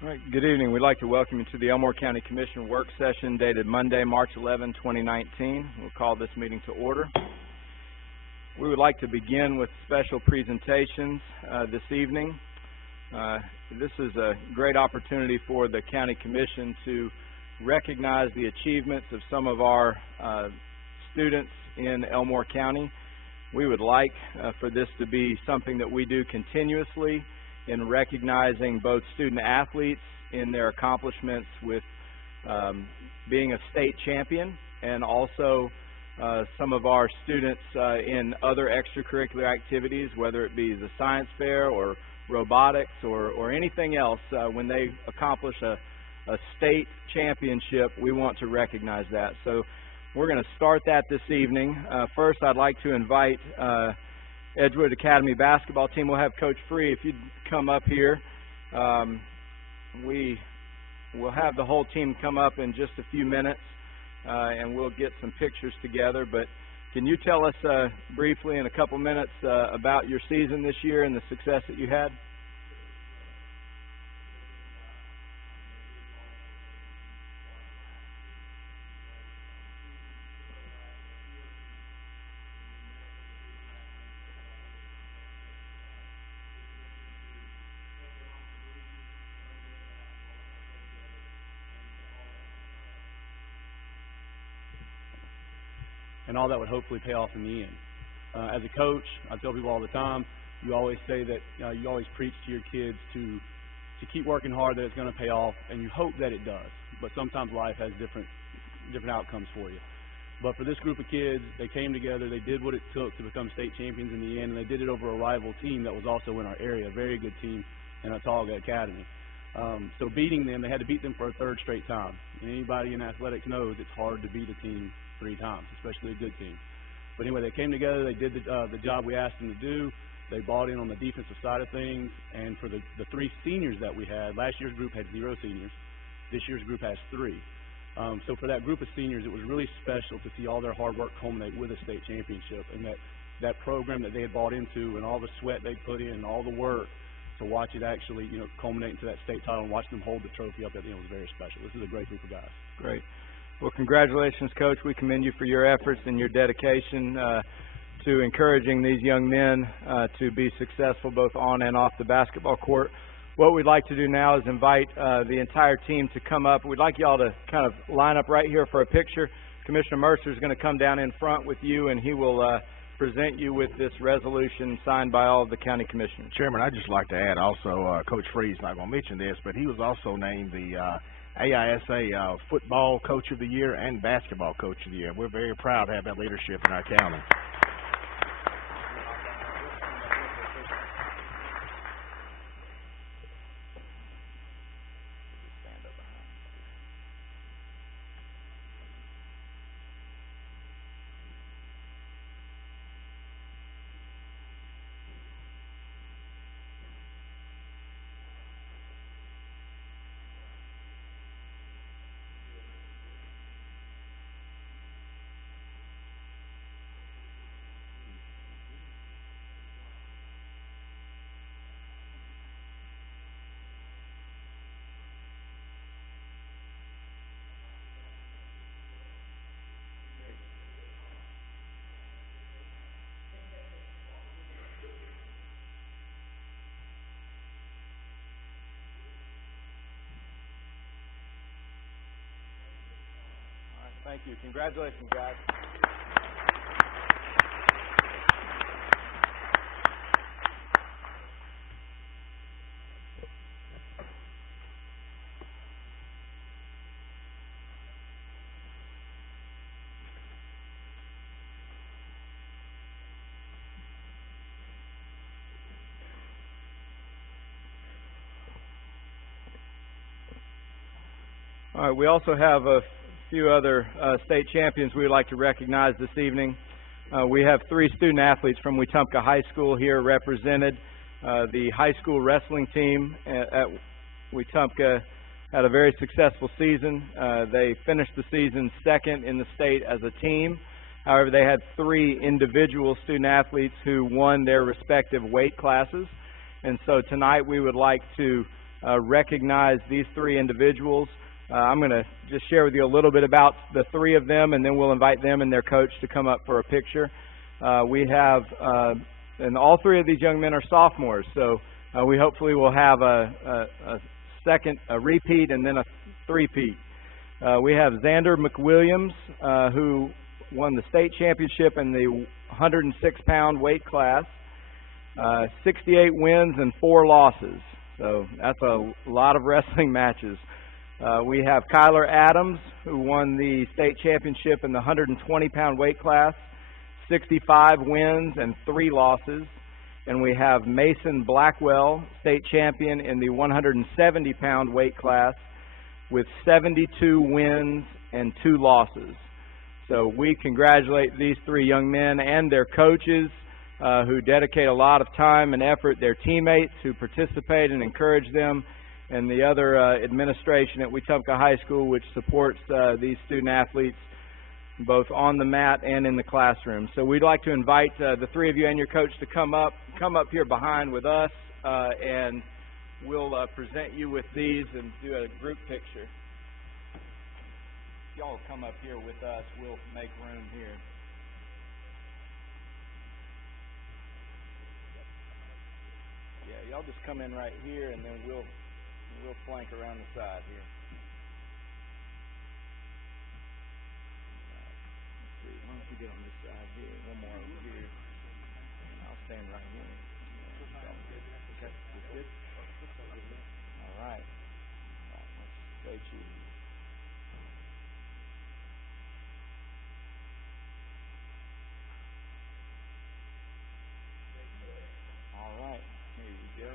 All right, good evening. We'd like to welcome you to the Elmore County Commission work session dated Monday, March 11, 2019. We'll call this meeting to order. We would like to begin with special presentations this evening. This is a great opportunity for the County Commission to recognize the achievements of some of our students in Elmore County. We would like for this to be something that we do continuously in recognizing both student athletes in their accomplishments with being a state champion, and also some of our students in other extracurricular activities, whether it be the science fair or robotics or anything else. When they accomplish a state championship, we want to recognize that. So we're going to start that this evening. First, I'd like to invite Edgewood Academy basketball team. We'll have Coach Free, if you'd come up here. We will have the whole team come up in just a few minutes, and we'll get some pictures together. But can you tell us briefly in a couple minutes about your season this year and the success that you had? And all that would hopefully pay off in the end. As a coach, I tell people all the time, you always say that you always preach to your kids to keep working hard, that it's going to pay off, and you hope that it does. But sometimes life has different outcomes for you. But for this group of kids, they came together, they did what it took to become state champions in the end, and they did it over a rival team that was also in our area, a very good team in Autauga Academy. So beating them, they had to beat them for a third straight time. And anybody in athletics knows it's hard to beat a team 3 times, especially a good team. But anyway, they came together, they did the job we asked them to do. They bought in on the defensive side of things, and for the 3 seniors that we had, last year's group had 0 seniors. This year's group has 3. So for that group of seniors, it was really special to see all their hard work culminate with a state championship, and that program that they had bought into and all the sweat they put in, all the work, to watch it actually culminate into that state title and watch them hold the trophy up at the end was very special. This is a great group of guys. Great. Well, congratulations, Coach. We commend you for your efforts and your dedication to encouraging these young men to be successful both on and off the basketball court. What we'd like to do now is invite the entire team to come up. We'd like you all to kind of line up right here for a picture. Commissioner Mercer is going to come down in front with you, and he will present you with this resolution signed by all of the county commissioners. Chairman, I'd just like to add also, Coach Free's not going to mention this, but he was also named the AISA Football Coach of the Year and Basketball Coach of the Year. We're very proud to have that leadership in our county. Thank you. Congratulations, guys. All right, we also have a few other state champions we would like to recognize this evening. We have 3 student athletes from Wetumpka High School here represented. The high school wrestling team at Wetumpka had a very successful season. They finished the season 2nd in the state as a team. However, they had 3 individual student athletes who won their respective weight classes. And so tonight we would like to recognize these three individuals. I'm going to just share with you a little bit about the three of them, and then we'll invite them and their coach to come up for a picture. We have, and all three of these young men are sophomores, so we hopefully will have a repeat and then a three-peat. We have Xander McWilliams, who won the state championship in the 106-pound weight class, 68 wins and 4 losses. So that's a lot of wrestling matches. We have Kyler Adams, who won the state championship in the 120-pound weight class, 65 wins and 3 losses. And we have Mason Blackwell, state champion in the 170-pound weight class, with 72 wins and 2 losses. So we congratulate these three young men and their coaches who dedicate a lot of time and effort, their teammates who participate and encourage them, and the other administration at Wetumpka High School, which supports these student athletes both on the mat and in the classroom. So we'd like to invite the three of you and your coach to come up here behind with us, and we'll present you with these and do a group picture. If y'all will come up here with us, we'll make room here. Yeah, y'all just come in right here, and then we'll flank around the side here. Let's see, why don't you get on this side here? One more over here. I'll stand right here. Okay, this good? All right. Let's stay tuned. All right. Here you go.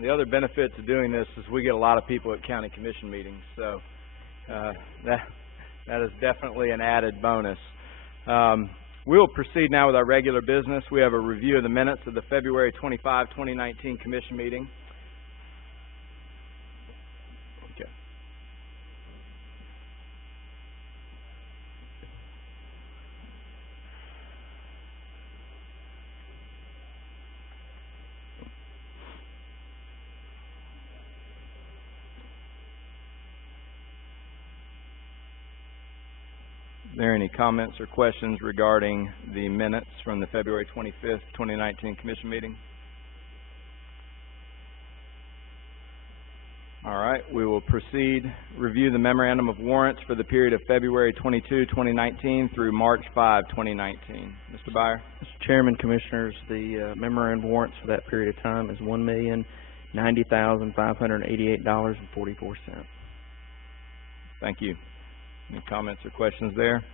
The other benefits of doing this is we get a lot of people at county commission meetings, so that is definitely an added bonus. We'll proceed now with our regular business. We have a review of the minutes of the February 25, 2019 commission meeting. Okay. Are there any comments or questions regarding the minutes from the February 25th, 2019 commission meeting? All right, we will proceed. Review the memorandum of warrants for the period of February 22, 2019 through March 5, 2019. Mr. Byer? Mr. Chairman, Commissioners, the memorandum of warrants for that period of time is $1,090,588.44. Thank you. Any comments or questions there?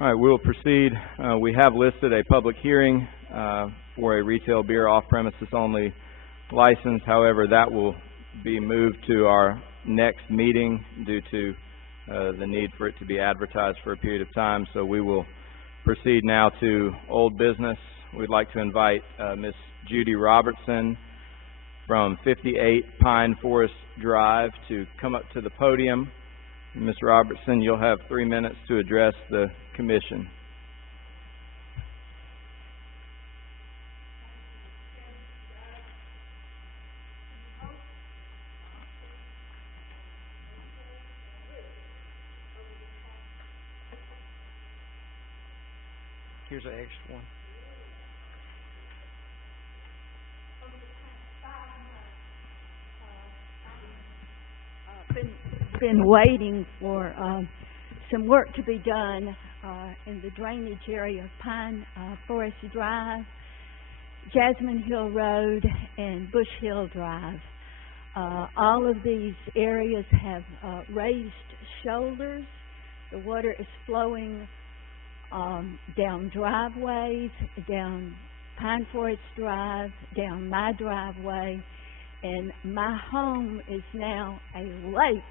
All right, we'll proceed. We have listed a public hearing for a retail beer off-premises only license. However, that will be moved to our next meeting due to the need for it to be advertised for a period of time. So we will proceed now to old business. We'd like to invite Miss Judy Robertson from 58 Pine Forest Drive to come up to the podium. Ms. Robertson, you'll have 3 minutes to address the commission. Here's an extra one. Been waiting for some work to be done in the drainage area of Pine Forest Drive, Jasmine Hill Road, and Bush Hill Drive. All of these areas have raised shoulders. The water is flowing down driveways, down Pine Forest Drive, down my driveway, and my home is now a lake.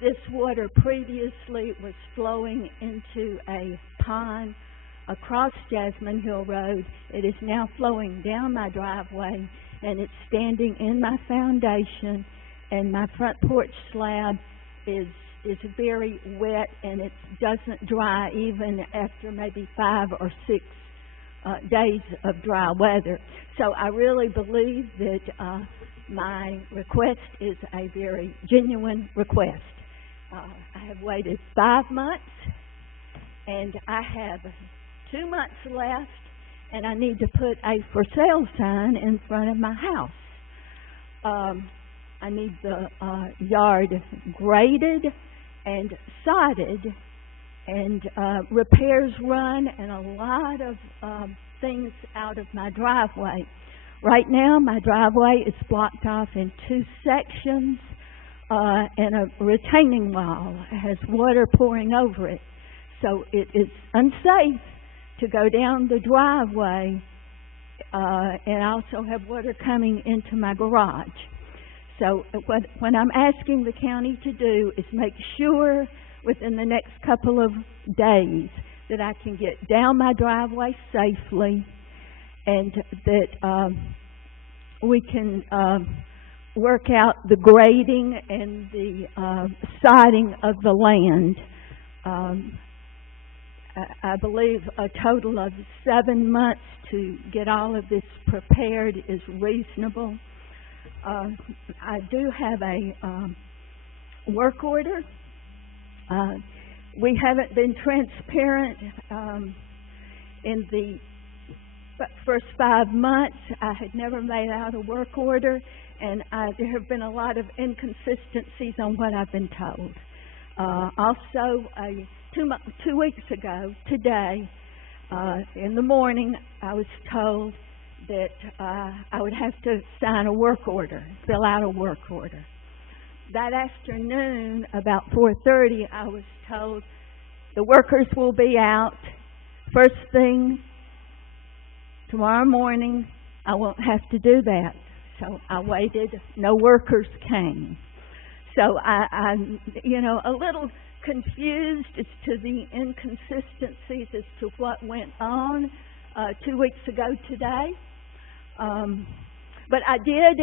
This water previously was flowing into a pond across Jasmine Hill Road. It is now flowing down my driveway, and it's standing in my foundation, and my front porch slab is very wet, and it doesn't dry even after maybe 5 or 6 days of dry weather. So I really believe that my request is a very genuine request. I have waited 5 months, and I have 2 months left, and I need to put a for sale sign in front of my house. I need the yard graded and sodded, and repairs run, and a lot of things out of my driveway. Right now, my driveway is blocked off in 2 sections, and a retaining wall has water pouring over it. So it is unsafe to go down the driveway, and I also have water coming into my garage. So what I'm asking the county to do is make sure within the next couple of days that I can get down my driveway safely, and that we can work out the grading and the sodding of the land. I believe a total of 7 months to get all of this prepared is reasonable. I do have a work order. We haven't been transparent in the first 5 months. I had never made out a work order, and there have been a lot of inconsistencies on what I've been told. Also, 2 weeks ago, today, in the morning, I was told that I would have to sign a work order, fill out a work order. That afternoon, about 4:30, I was told the workers will be out first thing tomorrow morning. I won't have to do that. So I waited. No workers came. So I'm, a little confused as to the inconsistencies as to what went on 2 weeks ago today. But I did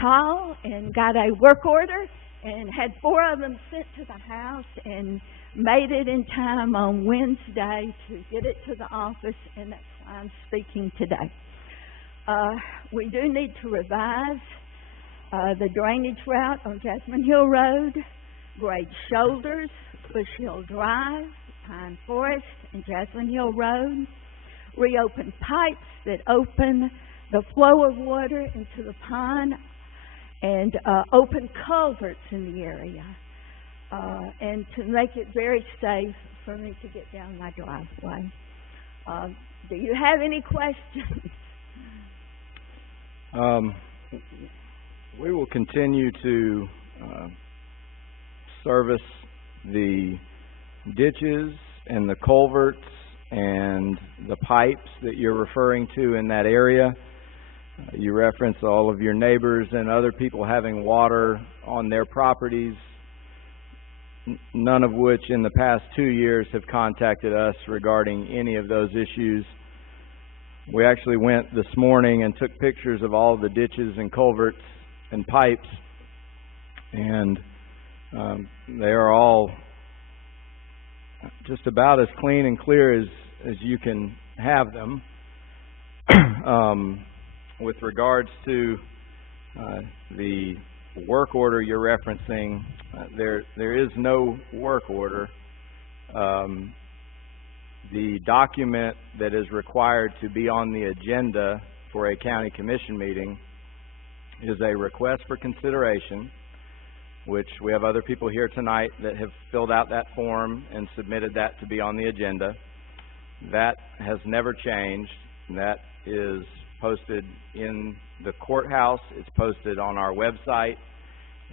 call and got a work order and had 4 of them sent to the house and made it in time on Wednesday to get it to the office, and that's why I'm speaking today. We do need to revise the drainage route on Jasmine Hill Road, grade shoulders, Bush Hill Drive, Pine Forest, and Jasmine Hill Road, reopen pipes that open the flow of water into the pond, and open culverts in the area, and to make it very safe for me to get down my driveway. Do you have any questions? We will continue to service the ditches and the culverts and the pipes that you're referring to in that area. You reference all of your neighbors and other people having water on their properties, none of which in the past 2 years have contacted us regarding any of those issues. We actually went this morning and took pictures of all the ditches and culverts and pipes, and they are all just about as clean and clear as you can have them. With regards to the work order you're referencing, there is no work order. The document that is required to be on the agenda for a county commission meeting is a request for consideration, which we have other people here tonight that have filled out that form and submitted that to be on the agenda. That has never changed. That is posted in the courthouse. It's posted on our website,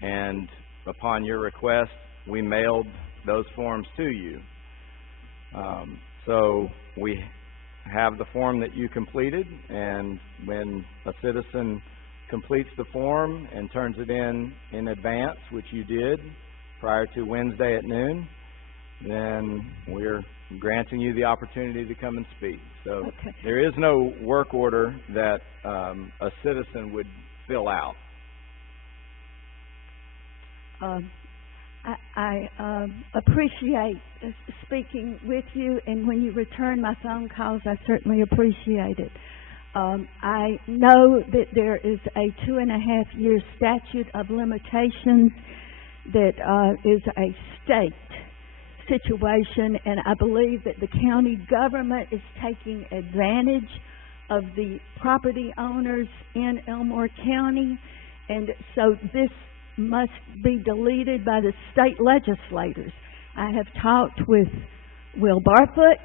and upon your request, we mailed those forms to you. So we have the form that you completed, and when a citizen completes the form and turns it in advance, which you did, prior to Wednesday at noon, then we're granting you the opportunity to come and speak. So Okay. there is no work order that a citizen would fill out. I appreciate speaking with you, and when you return my phone calls, I certainly appreciate it. I know that there is a 2.5-year statute of limitations that is a state situation, and I believe that the county government is taking advantage of the property owners in Elmore County, and so this must be deleted by the state legislators. I have talked with Will Barfoot,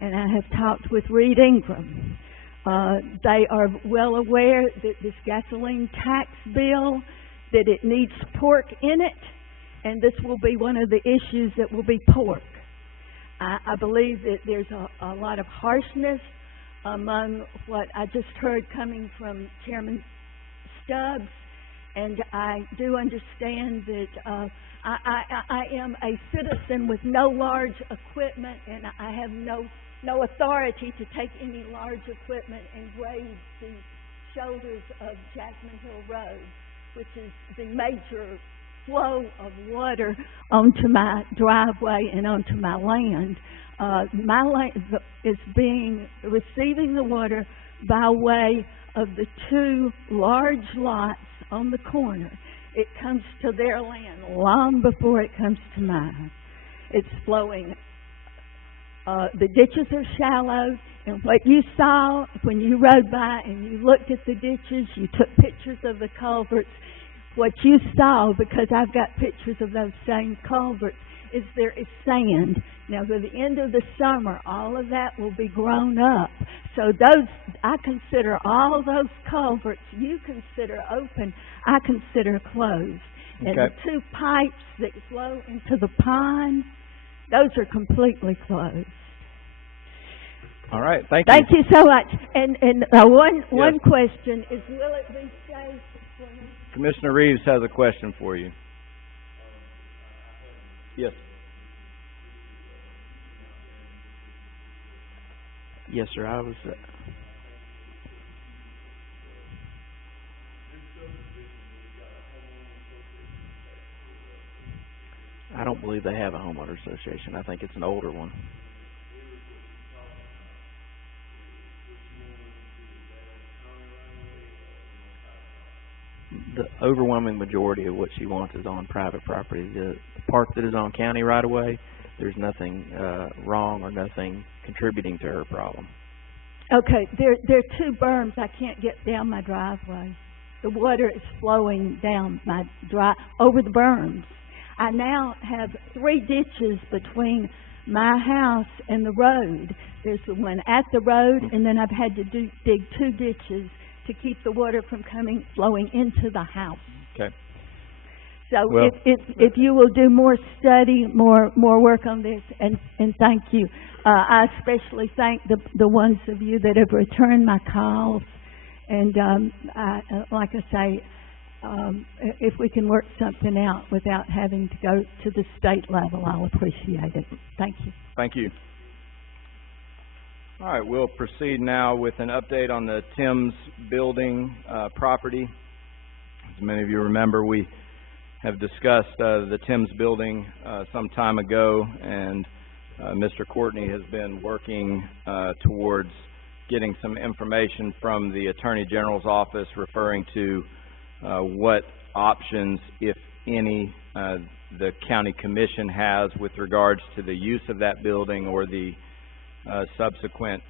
and I have talked with Reed Ingram. They are well aware that this gasoline tax bill, that it needs pork in it, and this will be one of the issues that will be pork. I believe that there's a lot of harshness among what I just heard coming from Chairman Stubbs, and I do understand that I am a citizen with no large equipment, and I have no authority to take any large equipment and grade the shoulders of Jasmine Hill Road, which is the major flow of water onto my driveway and onto my land. My land is receiving the water by way of the 2 large lots on the corner. It comes to their land long before it comes to mine. It's flowing. The ditches are shallow, and what you saw when you rode by and you looked at the ditches, you took pictures of the culverts. What you saw, because I've got pictures of those same culverts, is there is sand. Now, by the end of the summer, all of that will be grown up. So I consider all those culverts you consider open, I consider closed. Okay. And the 2 pipes that flow into the pond, those are completely closed. All right, thank you. Thank you so much. And one question is, will it be safe for me? Commissioner Reeves has a question for you. Yes. Yes, sir. I don't believe they have a homeowner association. I think it's an older one. The overwhelming majority of what she wants is on private property. The part that is on county right away, there's nothing wrong or nothing contributing to her problem. Okay, there are 2 berms I can't get down my driveway. The water is flowing down my over the berms. I now have 3 ditches between my house and the road. There's the one at the road, and then I've had to dig 2 ditches to keep the water from flowing into the house. Okay. So Well, if you will do more study, more work on this, and thank you. I especially thank the ones of you that have returned my calls, and like I say, if we can work something out without having to go to the state level, I'll appreciate it. Thank you. Thank you. All right, we'll proceed now with an update on the Timms Building property. As many of you remember, we have discussed the Timms Building some time ago, and Mr. Courtney has been working towards getting some information from the Attorney General's office referring to what options, if any, the County Commission has with regards to the use of that building or the subsequent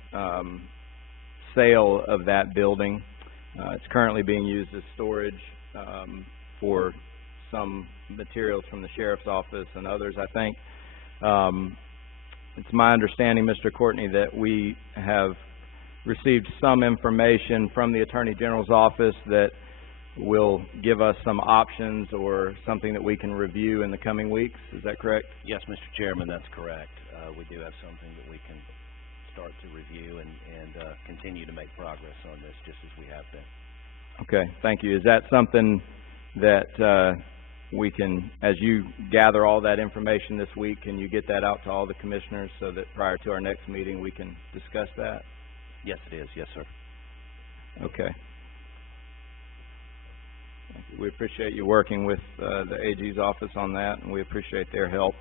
sale of that building. It's currently being used as storage for some materials from the Sheriff's Office and others, I think. It's my understanding, Mr. Courtney, that we have received some information from the Attorney General's office that will give us some options or something that we can review in the coming weeks. Is that correct? Yes, Mr. Chairman, that's correct. We do have something that we can start to review and continue to make progress on this, just as we have been. Okay, thank you. Is that something that we can, as you gather all that information this week, can you get that out to all the commissioners so that prior to our next meeting we can discuss that? Yes, it is. Yes, sir. Okay. Thank you. We appreciate you working with the AG's office on that, and we appreciate their help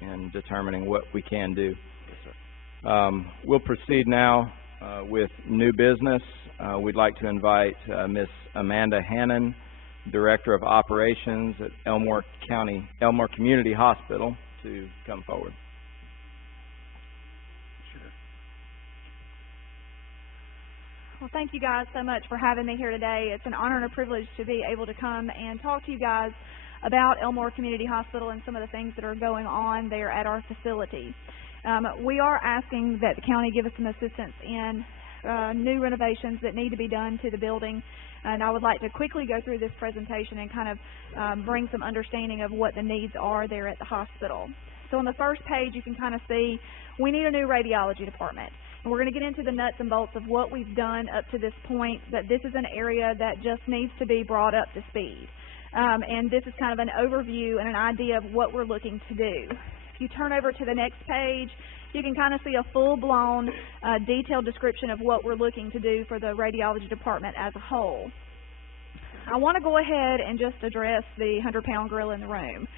in determining what we can do. Yes, sir. We'll proceed now with new business. We'd like to invite Ms. Amanda Hannon, Director of Operations at Elmore Community Hospital, to come forward. Well, thank you guys so much for having me here today. It's an honor and a privilege to be able to come and talk to you guys about Elmore Community Hospital and some of the things that are going on there at our facility. We are asking that the county give us some assistance in new renovations that need to be done to the building, and I would like to quickly go through this presentation and kind of bring some understanding of what the needs are there at the hospital. So on the first page you can kind of see we need a new radiology department. And we're going to get into the nuts and bolts of what we've done up to this point, but this is an area that just needs to be brought up to speed. And this is kind of an overview and an idea of what we're looking to do. If you turn over to the next page, you can kind of see a full-blown, detailed description of what we're looking to do for the radiology department as a whole. I want to go ahead and just address the 100-pound gorilla in the room.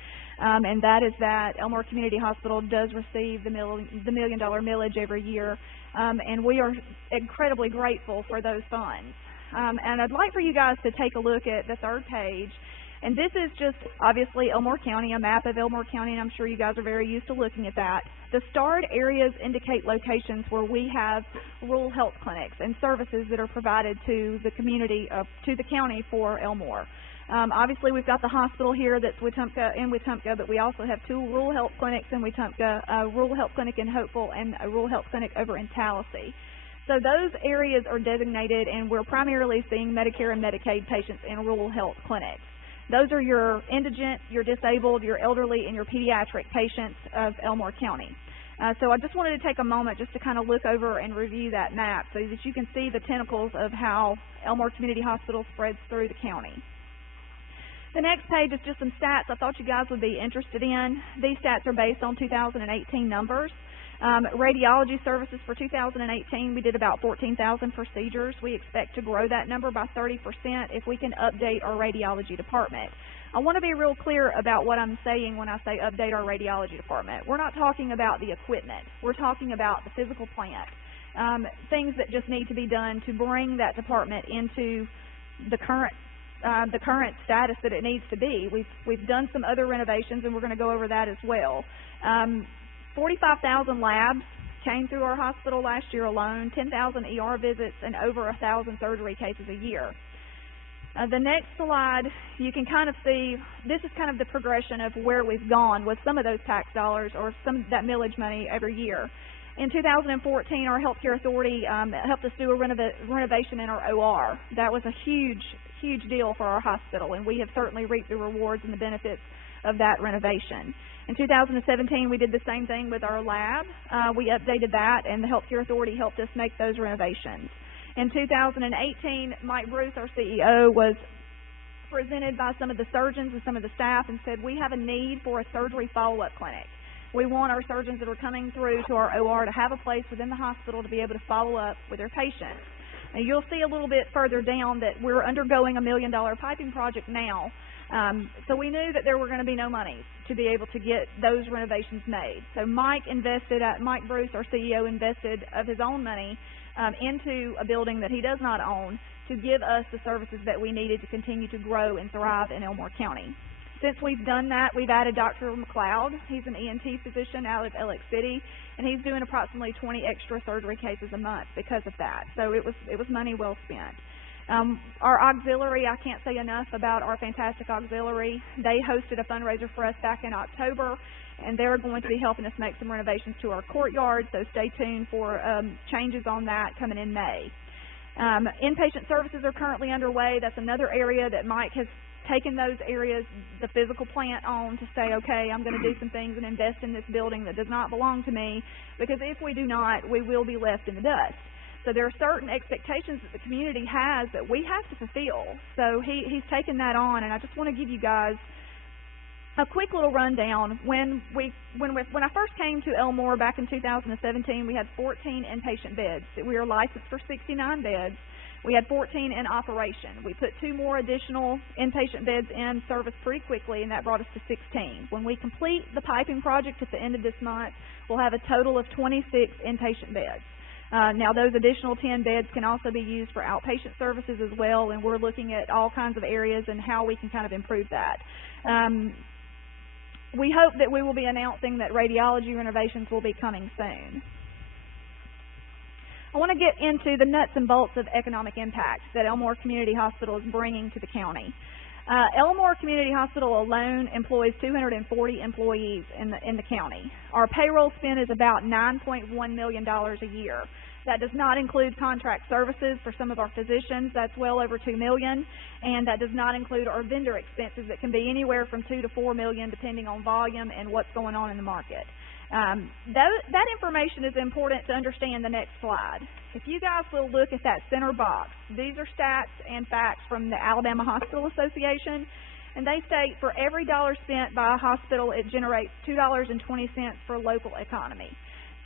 And that is that Elmore Community Hospital does receive the $1 million millage every year, and we are incredibly grateful for those funds. And I'd like for you guys to take a look at the third page, and this is just obviously Elmore County, a map of Elmore County, and I'm sure you guys are very used to looking at that. The starred areas indicate locations where we have rural health clinics and services that are provided to the community, to the county for Elmore. Obviously, we've got the hospital here that's in Wetumpka, but we also have 2 rural health clinics in Wetumpka, a rural health clinic in Hopeful, and a rural health clinic over in Tallahassee. So those areas are designated, and we're primarily seeing Medicare and Medicaid patients in rural health clinics. Those are your indigent, your disabled, your elderly, and your pediatric patients of Elmore County. So I just wanted to take a moment just to kind of look over and review that map so that you can see the tentacles of how Elmore Community Hospital spreads through the county. The next page is just some stats I thought you guys would be interested in. These stats are based on 2018 numbers. Radiology services for 2018, we did about 14,000 procedures. We expect to grow that number by 30% if we can update our radiology department. I want to be real clear about what I'm saying when I say update our radiology department. We're not talking about the equipment. We're talking about the physical plant, things that just need to be done to bring that department into the current status that it needs to be. We've done some other renovations, and we're going to go over that as well. 45,000 labs came through our hospital last year alone, 10,000 ER visits, and over 1,000 surgery cases a year. The next slide, you can kind of see, this is kind of the progression of where we've gone with some of those tax dollars or some of that millage money every year. In 2014, our healthcare authority helped us do a renovation in our OR. That was a huge deal for our hospital, and we have certainly reaped the rewards and the benefits of that renovation. In 2017, we did the same thing with our lab. We updated that, and the healthcare authority helped us make those renovations. In 2018, Mike Bruce, our CEO, was presented by some of the surgeons and some of the staff and said, we have a need for a surgery follow-up clinic. We want our surgeons that are coming through to our OR to have a place within the hospital to be able to follow up with their patients. Now, you'll see a little bit further down that we're undergoing a $1 million piping project now. So we knew that there were going to be no monies to be able to get those renovations made. So Mike Bruce, our CEO, invested of his own money into a building that he does not own to give us the services that we needed to continue to grow and thrive in Elmore County. Since we've done that, we've added Dr. McLeod. He's an ENT physician out of Alex City, and he's doing approximately 20 extra surgery cases a month because of that. So it was money well spent. Our auxiliary, I can't say enough about our fantastic auxiliary. They hosted a fundraiser for us back in October, and they're going to be helping us make some renovations to our courtyard, so stay tuned for changes on that coming in May. Inpatient services are currently underway. That's another area that Mike has taken those areas, the physical plant on to say, okay, I'm going to do some things and invest in this building that does not belong to me, because if we do not, we will be left in the dust. So there are certain expectations that the community has that we have to fulfill. So he's taken that on, and I just want to give you guys A quick little rundown. When I first came to Elmore back in 2017, we had 14 inpatient beds. We were licensed for 69 beds. We had 14 in operation. We put 2 more additional inpatient beds in service pretty quickly, and that brought us to 16. When we complete the piping project at the end of this month, we'll have a total of 26 inpatient beds. Now, those additional 10 beds can also be used for outpatient services as well, and we're looking at all kinds of areas and how we can kind of improve that. We hope that we will be announcing that radiology renovations will be coming soon. I want to get into the nuts and bolts of economic impact that Elmore Community Hospital is bringing to the county. Elmore Community Hospital alone employs 240 employees in the county. Our payroll spend is about $9.1 million a year. That does not include contract services for some of our physicians. That's well over $2 million, and that does not include our vendor expenses that can be anywhere from $2 to $4 million depending on volume and what's going on in the market. That information is important to understand the next slide. If you guys will look at that center box, these are stats and facts from the Alabama Hospital Association, and they state for every dollar spent by a hospital, it generates $2.20 for local economy.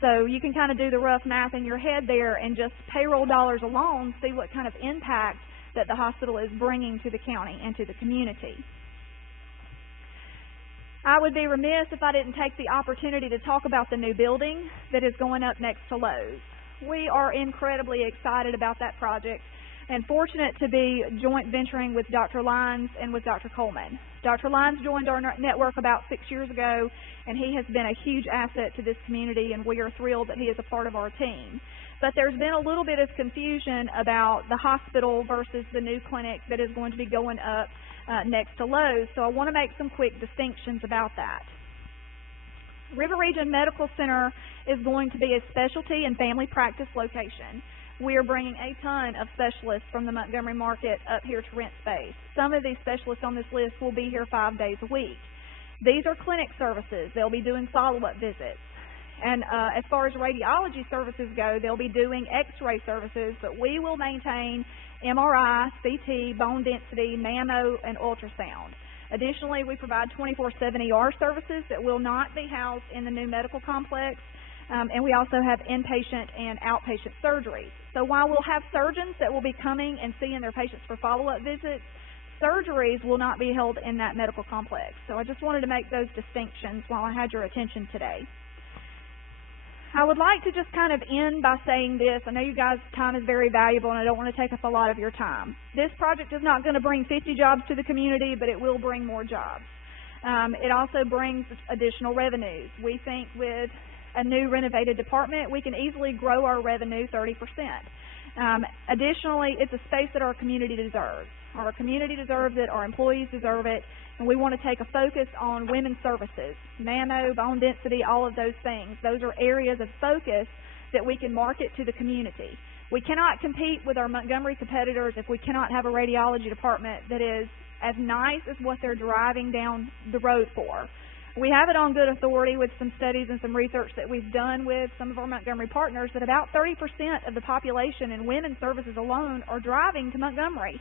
So you can kind of do the rough math in your head there and just payroll dollars alone, see what kind of impact that the hospital is bringing to the county and to the community. I would be remiss if I didn't take the opportunity to talk about the new building that is going up next to Lowe's. We are incredibly excited about that project and fortunate to be joint venturing with Dr. Lyons and with Dr. Coleman. Dr. Lyons joined our network about 6 years ago, and he has been a huge asset to this community, and we are thrilled that he is a part of our team. But there's been a little bit of confusion about the hospital versus the new clinic that is going to be going up next to Lowe's, so I want to make some quick distinctions about that. River Region Medical Center is going to be a specialty and family practice location. We are bringing a ton of specialists from the Montgomery market up here to rent space. Some of these specialists on this list will be here 5 days a week. These are clinic services. They'll be doing follow-up visits. And as far as radiology services go, they'll be doing x-ray services, but we will maintain MRI, CT, bone density, mammo, and ultrasound. Additionally, we provide 24/7 ER services that will not be housed in the new medical complex, and we also have inpatient and outpatient surgeries. So while we'll have surgeons that will be coming and seeing their patients for follow-up visits, surgeries will not be held in that medical complex. So I just wanted to make those distinctions while I had your attention today. I would like to just kind of end by saying this. I know you guys' time is very valuable, and I don't want to take up a lot of your time. This project is not going to bring 50 jobs to the community, but it will bring more jobs. It also brings additional revenues. We think with a new renovated department, we can easily grow our revenue 30%. Additionally, it's a space that our community deserves. Our community deserves it, our employees deserve it, and we want to take a focus on women's services, mammo, bone density, all of those things. Those are areas of focus that we can market to the community. We cannot compete with our Montgomery competitors if we cannot have a radiology department that is as nice as what they're driving down the road for. We have it on good authority with some studies and some research that we've done with some of our Montgomery partners that about 30% of the population in women's services alone are driving to Montgomery,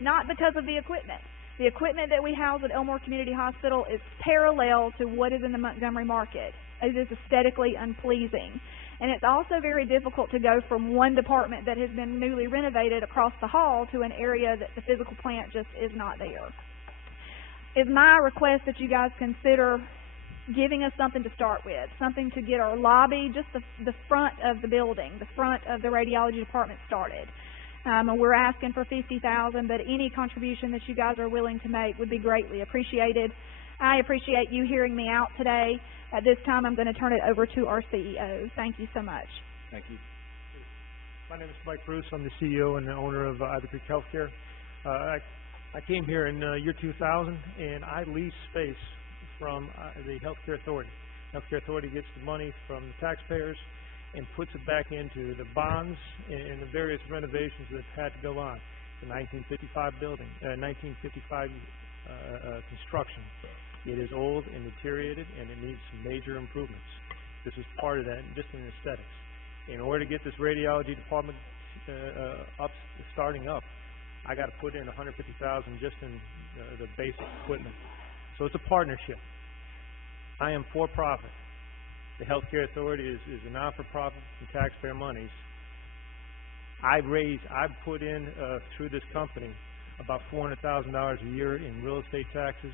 not because of the equipment. The equipment that we house at Elmore Community Hospital is parallel to what is in the Montgomery market. It is aesthetically unpleasing. And it's also very difficult to go from one department that has been newly renovated across the hall to an area that the physical plant just is not there. It's my request that you guys consider giving us something to start with, something to get our lobby, just the front of the building, the front of the radiology department started. We're asking for $50,000, but any contribution that you guys are willing to make would be greatly appreciated. I appreciate you hearing me out today. At this time, I'm going to turn it over to our CEO. Thank you so much. Thank you. My name is Mike Bruce. I'm the CEO and the owner of Ivy Creek Healthcare. I came here in year 2000, and I leased space from the Healthcare Authority. Healthcare Authority gets the money from the taxpayers and puts it back into the bonds and the various renovations that had to go on. The 1955 building, 1955 construction. It is old and deteriorated, and it needs some major improvements. This is part of that, just in aesthetics. In order to get this radiology department starting up, I got to put in $150,000 just in the basic equipment. So it's a partnership. I am for profit. The Healthcare Authority is a non-for-profit from taxpayer monies. I've put in, through this company, about $400,000 a year in real estate taxes,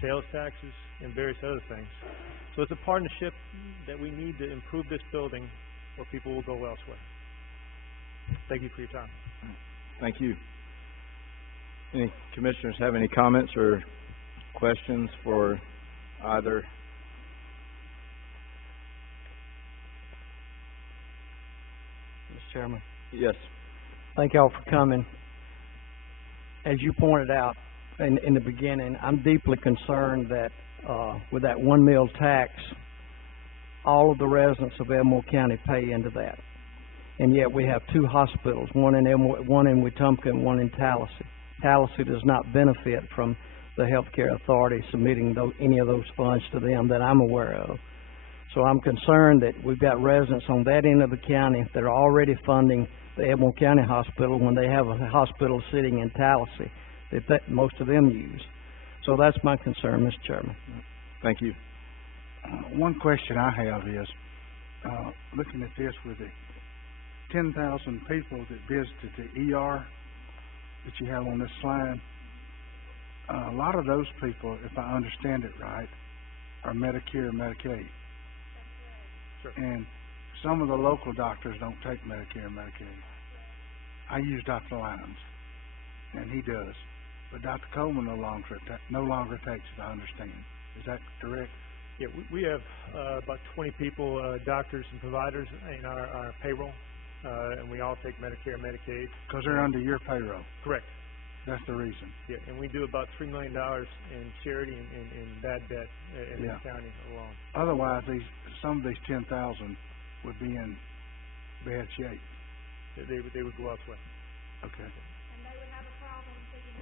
sales taxes, and various other things. So it's a partnership that we need to improve this building, or people will go elsewhere. Thank you for your time. Thank you. Any commissioners have any comments or questions for either? Mr. Chairman. Yes. Thank y'all for coming. As you pointed out in the beginning, I'm deeply concerned that with that 1 mil tax, all of the residents of Elmore County pay into that. And yet we have two hospitals, one in Wetumpka and one in Tallahassee. Tallahassee does not benefit from the Healthcare Authority submitting any of those funds to them that I'm aware of. So I'm concerned that we've got residents on that end of the county that are already funding the Elmore County Hospital when they have a hospital sitting in Tallahassee that most of them use. So that's my concern, Mr. Chairman. Thank you. One question I have is, looking at this with the 10,000 people that visited the ER that you have on this slide, a lot of those people, if I understand it right, are Medicare and Medicaid. Sure. And some of the local doctors don't take Medicare and Medicaid. I use Dr. Lyons, and he does. But Dr. Coleman no longer takes it, I understand. Is that correct? Yeah, we have about 20 people, doctors and providers in our payroll, and we all take Medicare and Medicaid. Because they're under your payroll. Correct. That's the reason. Yeah, and we do about $3 million in charity and bad debt in the county alone. Otherwise, some of these 10,000 would be in bad shape. They would go elsewhere. Okay. And they would have a problem keeping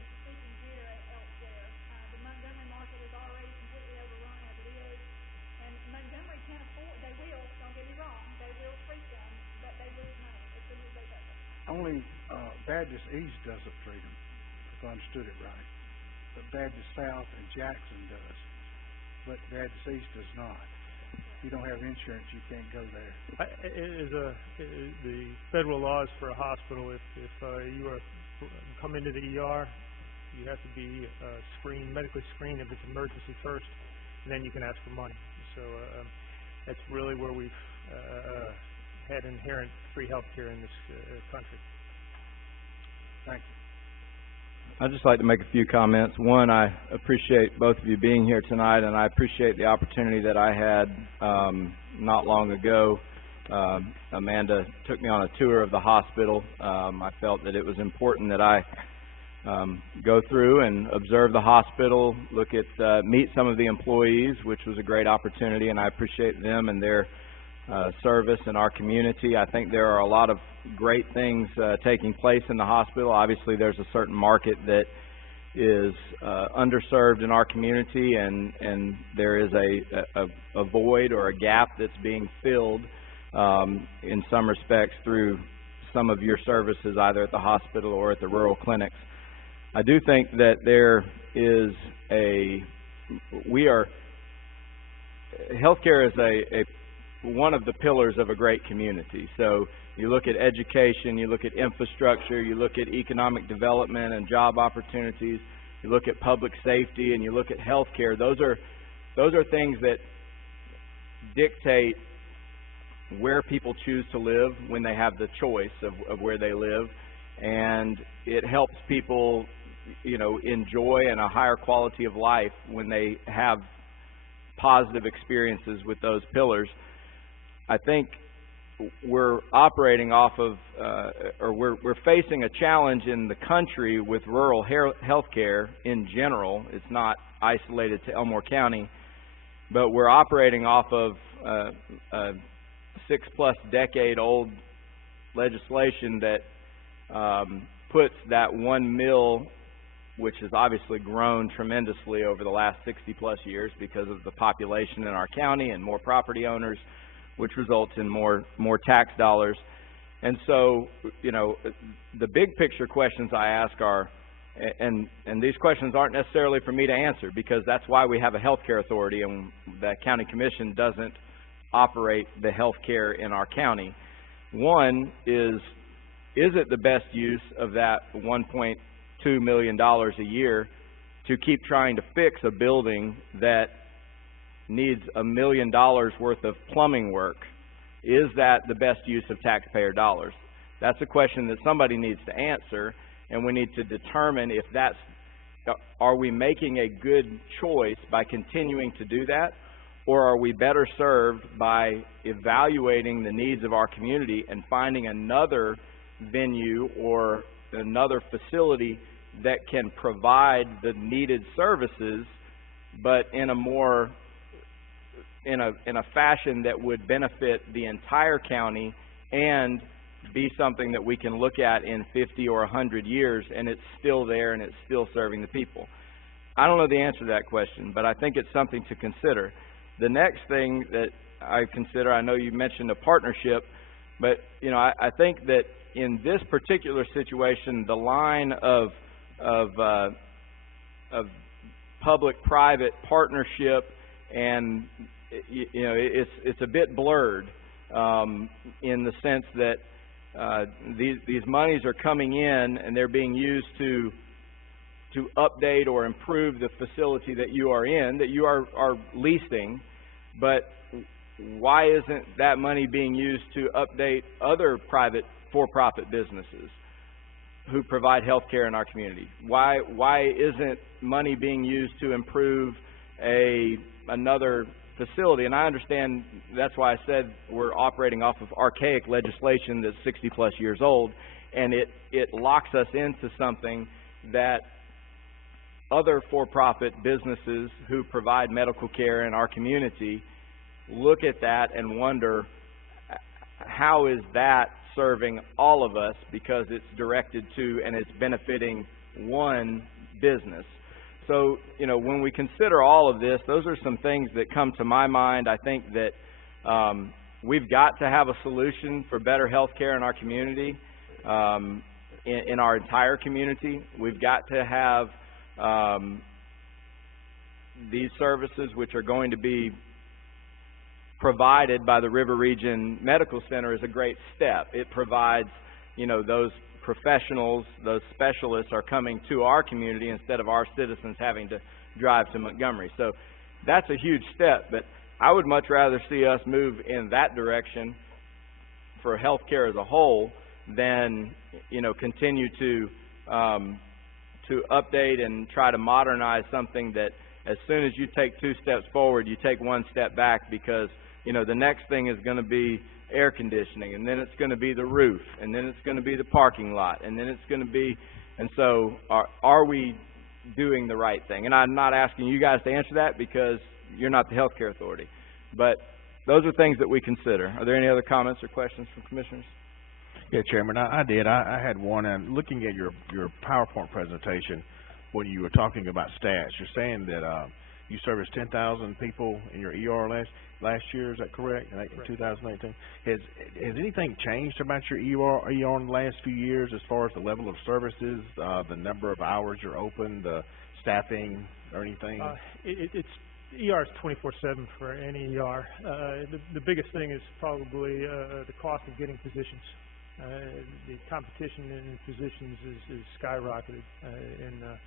care elsewhere. The Montgomery market is already completely overrun as it is, and Montgomery can't afford. They will. Don't get me wrong. They will treat them, but they lose money as soon as they go there. Only Baptist East doesn't treat them, if I understood it right. But Baptist South and Jackson does, but Baptist East does not. If you don't have insurance, you can't go there. The federal laws for a hospital, if you come into the ER, you have to be medically screened if it's emergency first, and then you can ask for money. So that's really where we've had inherent free health care in this country. Thank you. I'd just like to make a few comments. One, I appreciate both of you being here tonight, and I appreciate the opportunity that I had not long ago. Amanda took me on a tour of the hospital. I felt that it was important that I go through and observe the hospital, meet some of the employees, which was a great opportunity, and I appreciate them and their service in our community. I think there are a lot of great things taking place in the hospital. Obviously, there's a certain market that is underserved in our community, and there is a void or a gap that's being filled in some respects through some of your services, either at the hospital or at the rural clinics. I do think that there is healthcare is one of the pillars of a great community. So you look at education, you look at infrastructure, you look at economic development and job opportunities, you look at public safety, and you look at healthcare. Those are things that dictate where people choose to live when they have the choice of where they live, and it helps people, enjoy and a higher quality of life when they have positive experiences with those pillars. I think we're operating off of, we're facing a challenge in the country with rural health care in general. It's not isolated to Elmore County, but we're operating off of a 6+ decade old legislation that puts that 1 mil, which has obviously grown tremendously over the last 60+ years because of the population in our county and more property owners, which results in more tax dollars. And so, the big picture questions I ask are, and these questions aren't necessarily for me to answer, because that's why we have a healthcare authority, and the county commission doesn't operate the healthcare in our county. One is it the best use of that $1.2 million a year to keep trying to fix a building that needs $1 million worth of plumbing work? Is that the best use of taxpayer dollars? That's a question that somebody needs to answer, and we need to determine if that's, are we making a good choice by continuing to do that, or are we better served by evaluating the needs of our community and finding another venue or another facility that can provide the needed services, but in a more, in a fashion that would benefit the entire county and be something that we can look at in 50 or 100 years and it's still there and it's still serving the people? I don't know the answer to that question, but I think it's something to consider. The next thing that I consider, I know you mentioned a partnership, but you know, I think that in this particular situation, the line of public-private partnership, and you know, it's a bit blurred in the sense that these monies are coming in and they're being used to update or improve the facility that you are in, that you are leasing. But why isn't that money being used to update other private for-profit businesses who provide health care in our community? Why isn't money being used to improve another facility? And I understand that's why I said we're operating off of archaic legislation that's 60-plus years old, and it locks us into something that other for-profit businesses who provide medical care in our community look at that and wonder, how is that serving all of us, because it's directed to and it's benefiting one business? So, you know, when we consider all of this, those are some things that come to my mind. I think that we've got to have a solution for better health care in our community, in our entire community. We've got to have these services, which are going to be provided by the River Region Medical Center, is a great step. It provides, you know, those professionals, those specialists are coming to our community instead of our citizens having to drive to Montgomery. So that's a huge step, but I would much rather see us move in that direction for healthcare as a whole than, you know, continue to update and try to modernize something that as soon as you take 2 steps forward, you take 1 step back, because, you know, the next thing is going to be air conditioning, and then it's going to be the roof, and then it's going to be the parking lot, and then it's going to be, and so are we doing the right thing? And I'm not asking you guys to answer that because you're not the healthcare authority, but those are things that we consider. Are there any other comments or questions from commissioners? Yeah, Chairman, I did. I had one, and looking at your PowerPoint presentation, when you were talking about stats, you're saying that you serviced 10,000 people in your ER last year. Is that correct? In 2019. Has anything changed about your ER in the last few years as far as the level of services, the number of hours you're open, the staffing, or anything? It's ER is 24/7 for any ER. The biggest thing is probably the cost of getting physicians. The competition in physicians is skyrocketed, and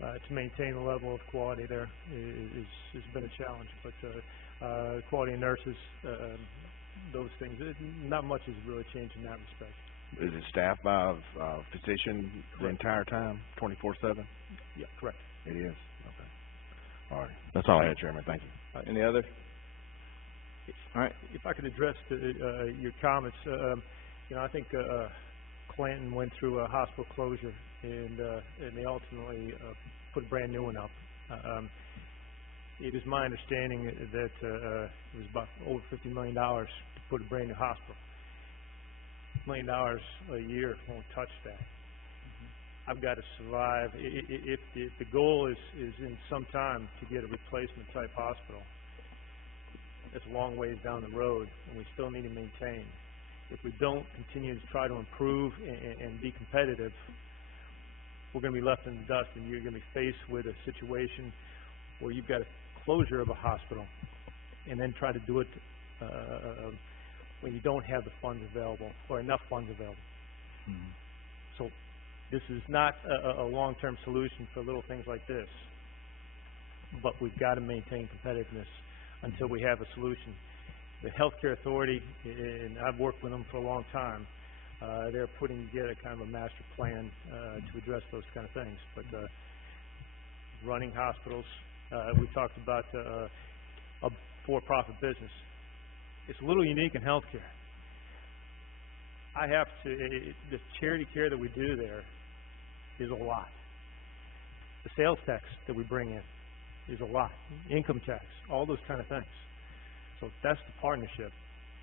to maintain the level of quality there has been a challenge. But quality of nurses, those things, not much has really changed in that respect. Is it staffed by a physician the entire time, 24/7? Yeah, correct. It is. Okay. All right. That's all I had, Chairman. Thank you. Any other? All right. If I could address your comments, you know, I think Clanton went through a hospital closure, and they ultimately put a brand new one up. It is my understanding that it was about over $50 million to put a brand new hospital. $1 million a year won't touch that. I've got to survive. If the goal is in some time to get a replacement type hospital, that's a long ways down the road, and we still need to maintain. If we don't continue to try to improve and be competitive, we're gonna be left in the dust, and you're gonna be faced with a situation where you've got a closure of a hospital, and then try to do it, when you don't have the funds available, or enough funds available. So, this is not a long-term solution for little things like this, but we've got to maintain competitiveness until we have a solution. The Healthcare Authority, and I've worked with them for a long time, they're putting together kind of a master plan to address those kind of things. But running hospitals, we talked about a for-profit business. It's a little unique in healthcare. I have to, the charity care that we do there is a lot. The sales tax that we bring in is a lot. Income tax, all those kind of things. So that's the partnership.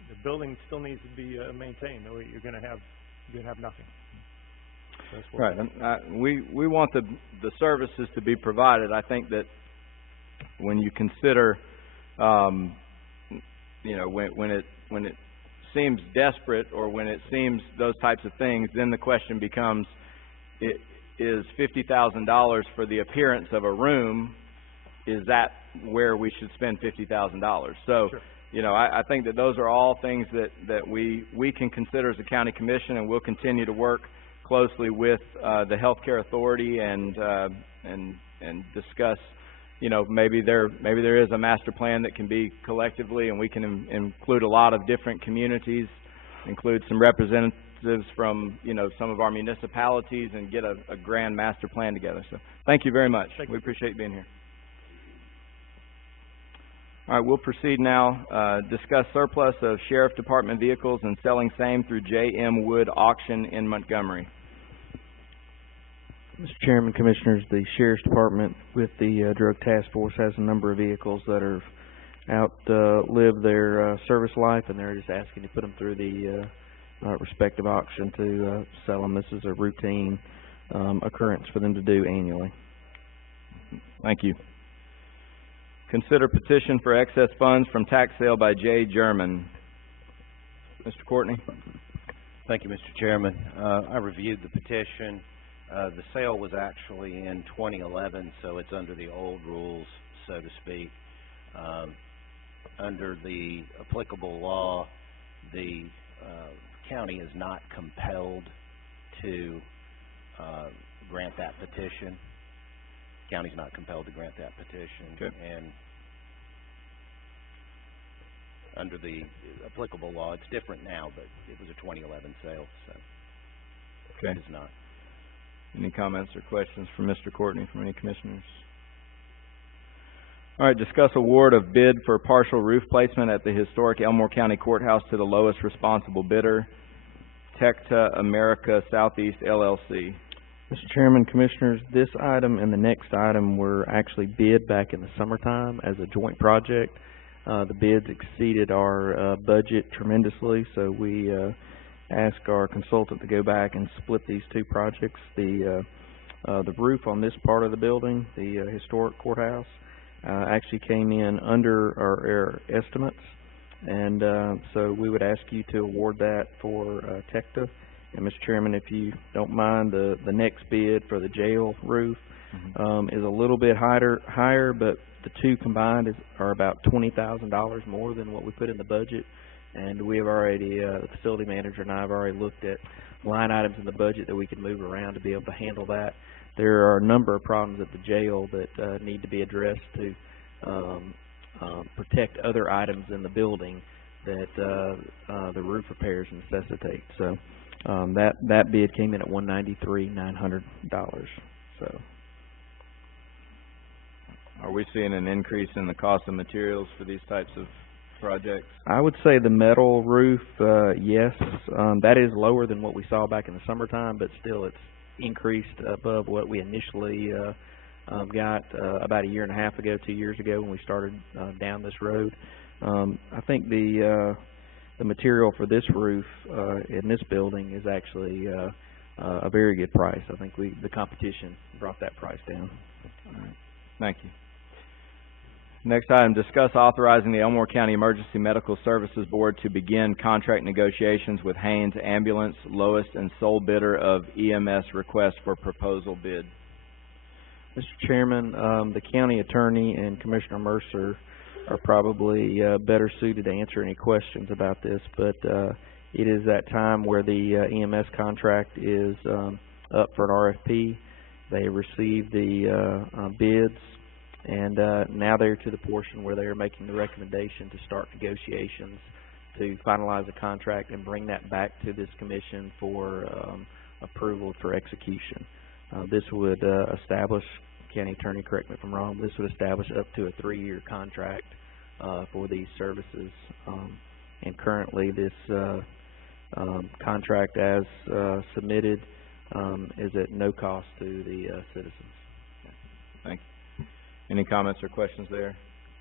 The building still needs to be maintained, or you're going to have nothing. So right. And we want the services to be provided. I think that when you consider, you know, when it seems desperate, or when it seems those types of things, then the question becomes: is $50,000 for the appearance of a room? Is that where we should spend $50,000? So, sure. You know, I think that those are all things that we can consider as a county commission, and we'll continue to work closely with the Healthcare Authority and discuss. You know, maybe there is a master plan that can be collectively, and we can include a lot of different communities, include some representatives from, you know, some of our municipalities, and get a grand master plan together. So thank you very much. Thank you. We appreciate being here. All right, we'll proceed now. Discuss surplus of Sheriff Department vehicles and selling same through J.M. Wood Auction in Montgomery. Mr. Chairman, Commissioners, the Sheriff's Department with the Drug Task Force has a number of vehicles that are outlived their service life, and they're just asking to put them through the respective auction to sell them. This is a routine occurrence for them to do annually. Thank you. Consider petition for excess funds from tax sale by J. German. Mr. Courtney. Thank you, Mr. Chairman. I reviewed the petition. The sale was actually in 2011, so it's under the old rules, so to speak. Under the applicable law, the county is not compelled to grant that petition. The county's not compelled to grant that petition. Okay. And under the applicable law, it's different now, but it was a 2011 sale, so okay. It is not. Any comments or questions from Mr. Courtney from any commissioners? All right, discuss award of bid for partial roof placement at the historic Elmore County Courthouse to the lowest responsible bidder, Tecta America Southeast LLC. Mr. Chairman, Commissioners, this item and the next item were actually bid back in the summertime as a joint project. The bids exceeded our budget tremendously, so we asked our consultant to go back and split these two projects. The roof on this part of the building, the historic courthouse, actually came in under our estimates, and so we would ask you to award that for Tecta. And Mr. Chairman, if you don't mind, the next bid for the jail roof is a little bit higher, but the two combined are about $20,000 more than what we put in the budget. And we have already, the facility manager and I have already looked at line items in the budget that we can move around to be able to handle that. There are a number of problems at the jail that need to be addressed to protect other items in the building that the roof repairs necessitate. So that bid came in at $193,900. So, are we seeing an increase in the cost of materials for these types of projects? I would say the metal roof, yes. That is lower than what we saw back in the summertime, but still it's increased above what we initially got about a year and a half ago, 2 years ago when we started down this road. I think the material for this roof in this building is actually a very good price. I think the competition brought that price down. All right. Thank you. Next item, discuss authorizing the Elmore County Emergency Medical Services Board to begin contract negotiations with Haynes Ambulance, lowest and sole bidder of EMS request for proposal bid. Mr. Chairman, the county attorney and Commissioner Mercer are probably better suited to answer any questions about this, but it is that time where the EMS contract is up for an RFP. They received the bids, and now they're to the portion where they are making the recommendation to start negotiations to finalize the contract and bring that back to this commission for approval for execution. This would establish, county attorney, correct me if I'm wrong, this would establish up to a 3-year contract for these services. And currently this contract as submitted is at no cost to the citizens. Thank you. Any comments or questions there?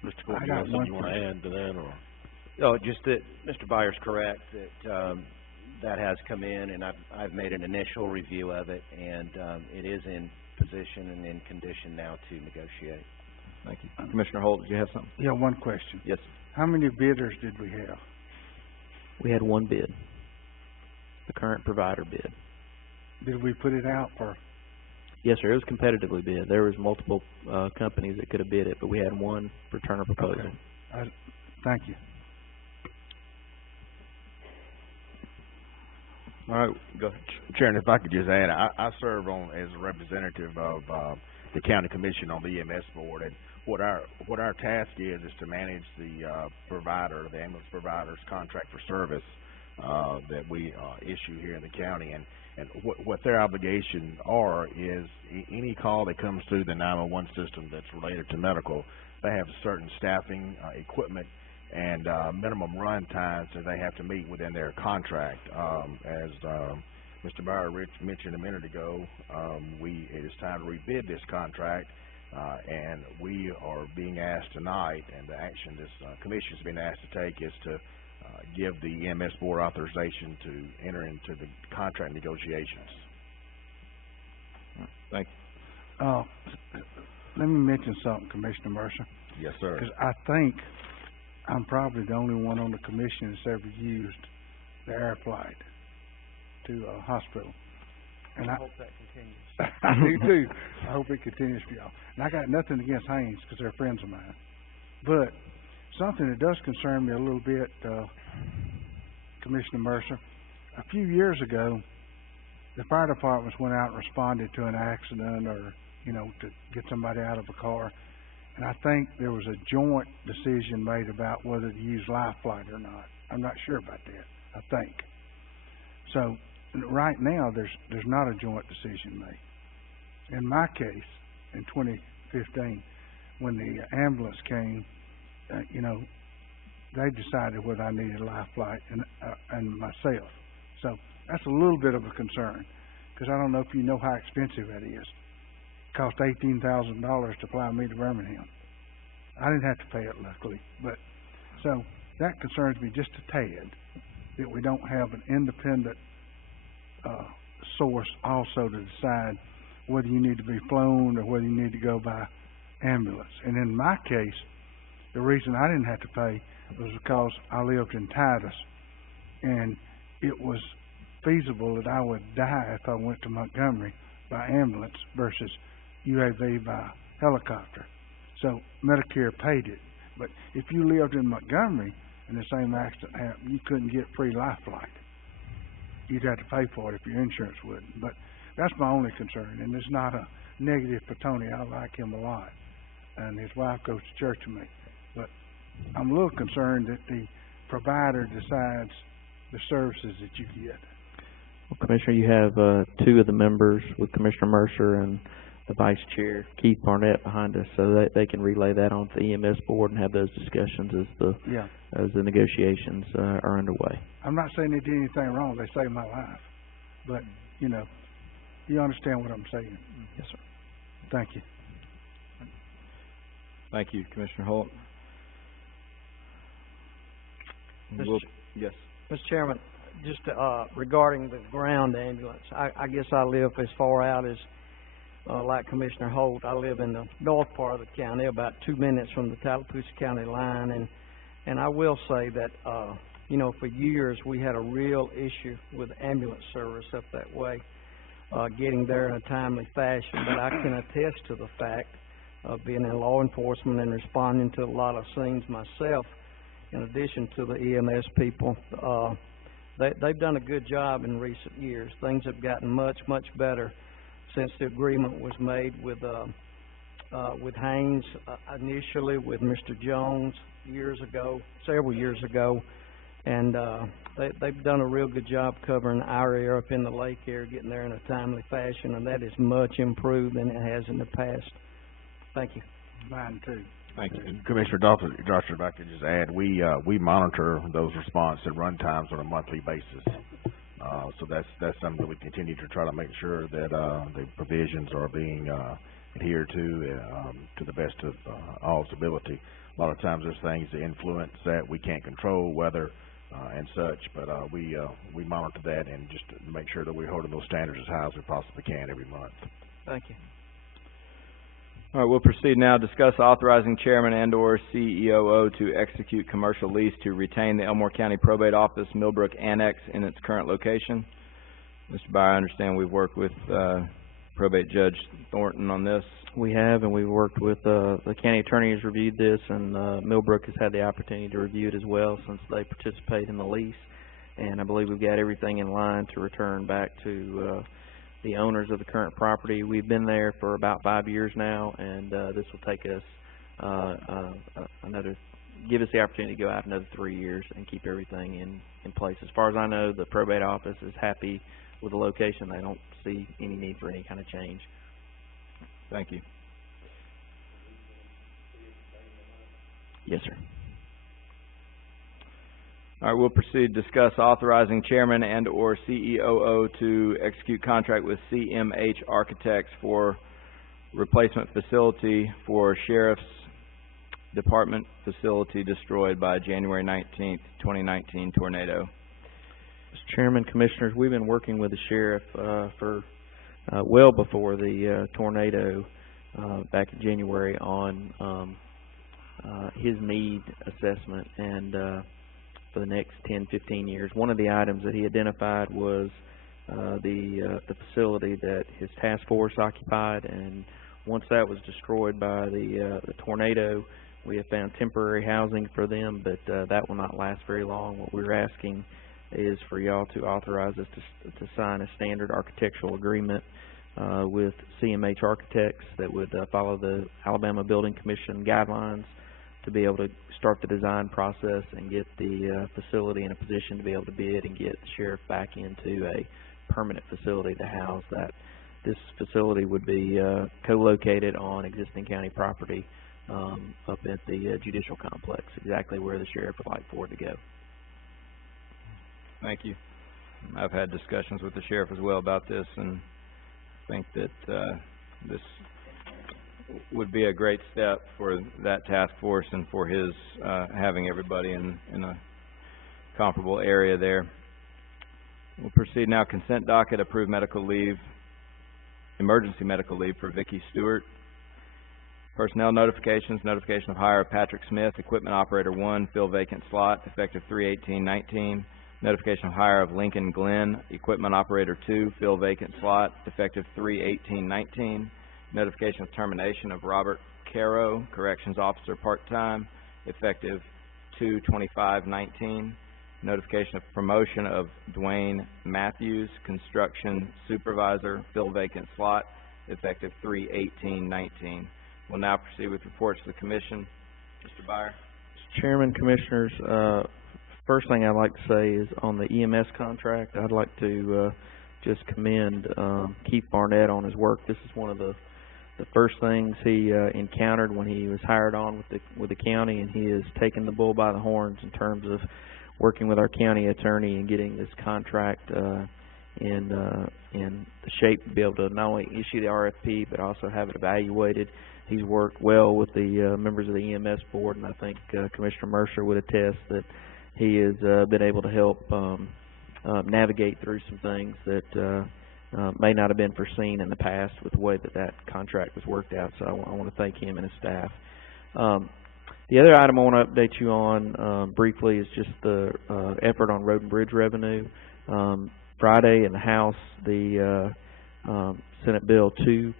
Mr. Court, you have something you want to add to that, or? Oh, just that Mr. Byers correct, that that has come in, and I've made an initial review of it, and it is in position and in condition now to negotiate. Thank you. Commissioner Holt, did you have something? Yeah, one question. Yes. How many bidders did we have? We had one bid, the current provider bid. Did we put it out for? Yes, sir. It was competitively bid. There was multiple companies that could have bid it, but we had one returner proposal. Okay. Thank you. All right, go ahead. Chairman, if I could just add, I serve on as a representative of the county commission on the EMS board, and what our task is to manage the provider, the ambulance provider's contract for service that we issue here in the county, and what their obligation is any call that comes through the 911 system that's related to medical, they have certain staffing, equipment, and minimum run times that they have to meet within their contract. As Mr. Byer mentioned a minute ago, it is time to rebid this contract, and we are being asked tonight, and the action this commission has been asked to take is to give the EMS board authorization to enter into the contract negotiations. Thank you. Let me mention something, Commissioner Mercer. Yes, sir. Because I think I'm probably the only one on the commission that's ever used the air flight to a hospital. And I hope that continues. I do too. I hope it continues for y'all. And I got nothing against Haynes because they're friends of mine. But something that does concern me a little bit, Commissioner Mercer, a few years ago, the fire departments went out and responded to an accident or, to get somebody out of a car. And I think there was a joint decision made about whether to use life flight or not. I'm not sure about that, I think. So right now there's not a joint decision made. In my case, in 2015, when the ambulance came, they decided whether I needed life flight and myself. So that's a little bit of a concern, because I don't know if you know how expensive that is. It cost $18,000 to fly me to Birmingham. I didn't have to pay it, luckily, but so that concerns me just a tad, that we don't have an independent source also to decide whether you need to be flown or whether you need to go by ambulance. And in my case, the reason I didn't have to pay was because I lived in Titus, and it was feasible that I would die if I went to Montgomery by ambulance versus UAV by helicopter. So Medicare paid it. But if you lived in Montgomery and the same accident happened, you couldn't get free life flight. You'd have to pay for it if your insurance wouldn't. But that's my only concern, and it's not a negative for Tony. I like him a lot, and his wife goes to church with me. But I'm a little concerned that the provider decides the services that you get. Well, Commissioner, you have two of the members with Commissioner Mercer and the Vice Chair, Keith Barnett, behind us, so that they can relay that on to the EMS board and have those discussions as the negotiations are underway. I'm not saying they did anything wrong. They saved my life. But, you understand what I'm saying. Yes, sir. Thank you. Thank you, Commissioner Holt. Yes. Mr. Chairman, just regarding the ground ambulance, I guess I live as far out as like Commissioner Holt, I live in the north part of the county, about 2 minutes from the Tallapoosa County line, and I will say that, you know, for years we had a real issue with ambulance service up that way, getting there in a timely fashion. But I can attest to the fact of being in law enforcement and responding to a lot of scenes myself, in addition to the EMS people. They've done a good job in recent years. Things have gotten much, much better since the agreement was made with Haynes, initially with Mr. Jones years ago, several years ago, and they've done a real good job covering our area up in the lake area, getting there in a timely fashion, and that is much improved than it has in the past. Thank you. Mine too. Thank you. And Commissioner Doctor, if I could just add, we monitor those response and run times on a monthly basis. So that's something that we continue to try to make sure that the provisions are being adhered to the best of all's ability. A lot of times there's things that influence that we can't control, weather and such, but we monitor that and just to make sure that we're holding those standards as high as we possibly can every month. Thank you. All right, we'll proceed now to discuss authorizing chairman and or CEOO to execute commercial lease to retain the Elmore County Probate Office Millbrook Annex in its current location. Mr. Byer, I understand we've worked with Probate Judge Thornton on this. We have, and we've worked with the county attorney has reviewed this, and Millbrook has had the opportunity to review it as well since they participate in the lease. And I believe we've got everything in line to return back to the owners of the current property. We've been there for about 5 years now, and this will take us give us the opportunity to go out another 3 years and keep everything in place. As far as I know, the probate office is happy with the location. They don't see any need for any kind of change. Thank you. Yes, sir. All right, we'll proceed to discuss authorizing chairman and or CEOO to execute contract with CMH Architects for replacement facility for Sheriff's Department facility destroyed by January 19th, 2019 tornado. Mr. Chairman, Commissioners, we've been working with the sheriff for well before the tornado back in January on his need assessment and for the next 10-15 years. One of the items that he identified was the facility that his task force occupied, and once that was destroyed by the tornado, we have found temporary housing for them, but that will not last very long. What we're asking is for y'all to authorize us to sign a standard architectural agreement with CMH Architects that would follow the Alabama Building Commission guidelines to be able to start the design process and get the facility in a position to be able to bid and get the sheriff back into a permanent facility to house that. This facility would be co-located on existing county property up at the judicial complex, exactly where the sheriff would like for it to go. Thank you. I've had discussions with the sheriff as well about this, and think that this would be a great step for that task force and for his having everybody in a comparable area there. We'll proceed now. Consent docket, approved medical leave, emergency medical leave for Vicki Stewart. Personnel notifications, notification of hire of Patrick Smith, equipment operator 1, fill vacant slot, effective 3/18/19. Notification of hire of Lincoln Glenn, equipment operator 2, fill vacant slot, effective 3/18/19. Notification of termination of Robert Caro, corrections officer part-time, effective 2/25/19. Notification of promotion of Dwayne Matthews, construction supervisor, fill vacant slot, effective 3/18/19. We'll now proceed with reports to the commission. Mr. Byer. Mr. Chairman, Commissioners, first thing I'd like to say is on the EMS contract, I'd like to just commend Keith Barnett on his work. This is one of the first things he encountered when he was hired on with the county, and he has taken the bull by the horns in terms of working with our county attorney and getting this contract in the shape to be able to not only issue the RFP but also have it evaluated. He's worked well with the members of the EMS board, and I think Commissioner Mercer would attest that he has been able to help navigate through some things that may not have been foreseen in the past with the way that that contract was worked out. So I want to thank him and his staff. The other item I want to update you on briefly is just the effort on road and bridge revenue. Friday in the House, the House Bill 2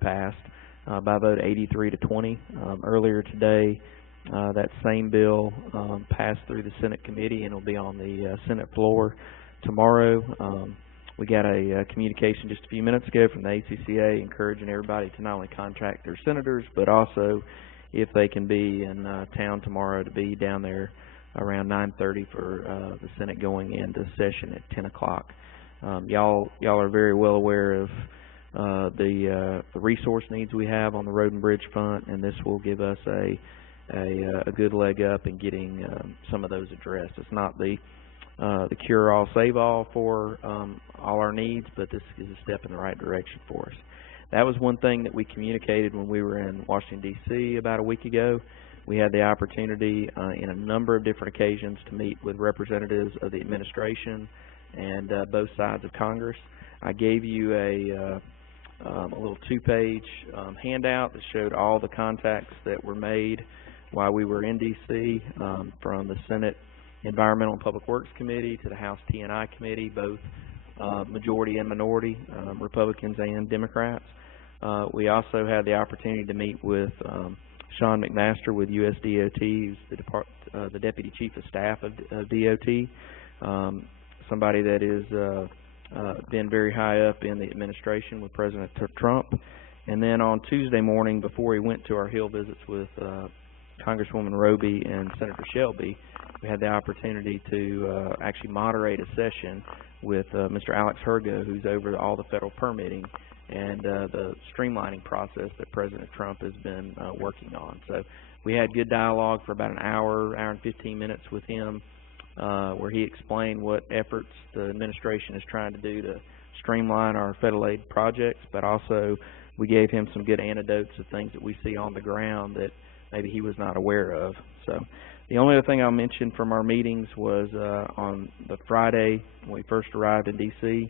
passed by a vote 83-20. Earlier today, that same bill passed through the Senate committee and will be on the Senate floor tomorrow. We got a communication just a few minutes ago from the ACCA encouraging everybody to not only contact their senators, but also if they can be in town tomorrow to be down there around 9:30 for the Senate going into session at 10 o'clock. Y'all are very well aware of the resource needs we have on the road and bridge front, and this will give us a good leg up in getting some of those addressed. It's not the cure-all, save-all for all our needs, but this is a step in the right direction for us. That was one thing that we communicated when we were in Washington, D.C. about a week ago. We had the opportunity in a number of different occasions to meet with representatives of the administration and both sides of Congress. I gave you a little two-page handout that showed all the contacts that were made while we were in D.C. From the Senate Environmental and Public Works Committee to the House T&I Committee, both majority and minority, Republicans and Democrats. We also had the opportunity to meet with Sean McMaster with USDOT, who's the Deputy Chief of Staff of DOT, somebody that is been very high up in the administration with President Trump. And then on Tuesday morning, before he went to our Hill visits with Congresswoman Roby and Senator Shelby, we had the opportunity to actually moderate a session with Mr. Alex Hergo, who's over all the federal permitting and the streamlining process that President Trump has been working on. So we had good dialogue for about an hour and 15 minutes with him, where he explained what efforts the administration is trying to do to streamline our federal aid projects, but also we gave him some good anecdotes of things that we see on the ground that maybe he was not aware of. So the only other thing I'll mention from our meetings was on the Friday when we first arrived in D.C.,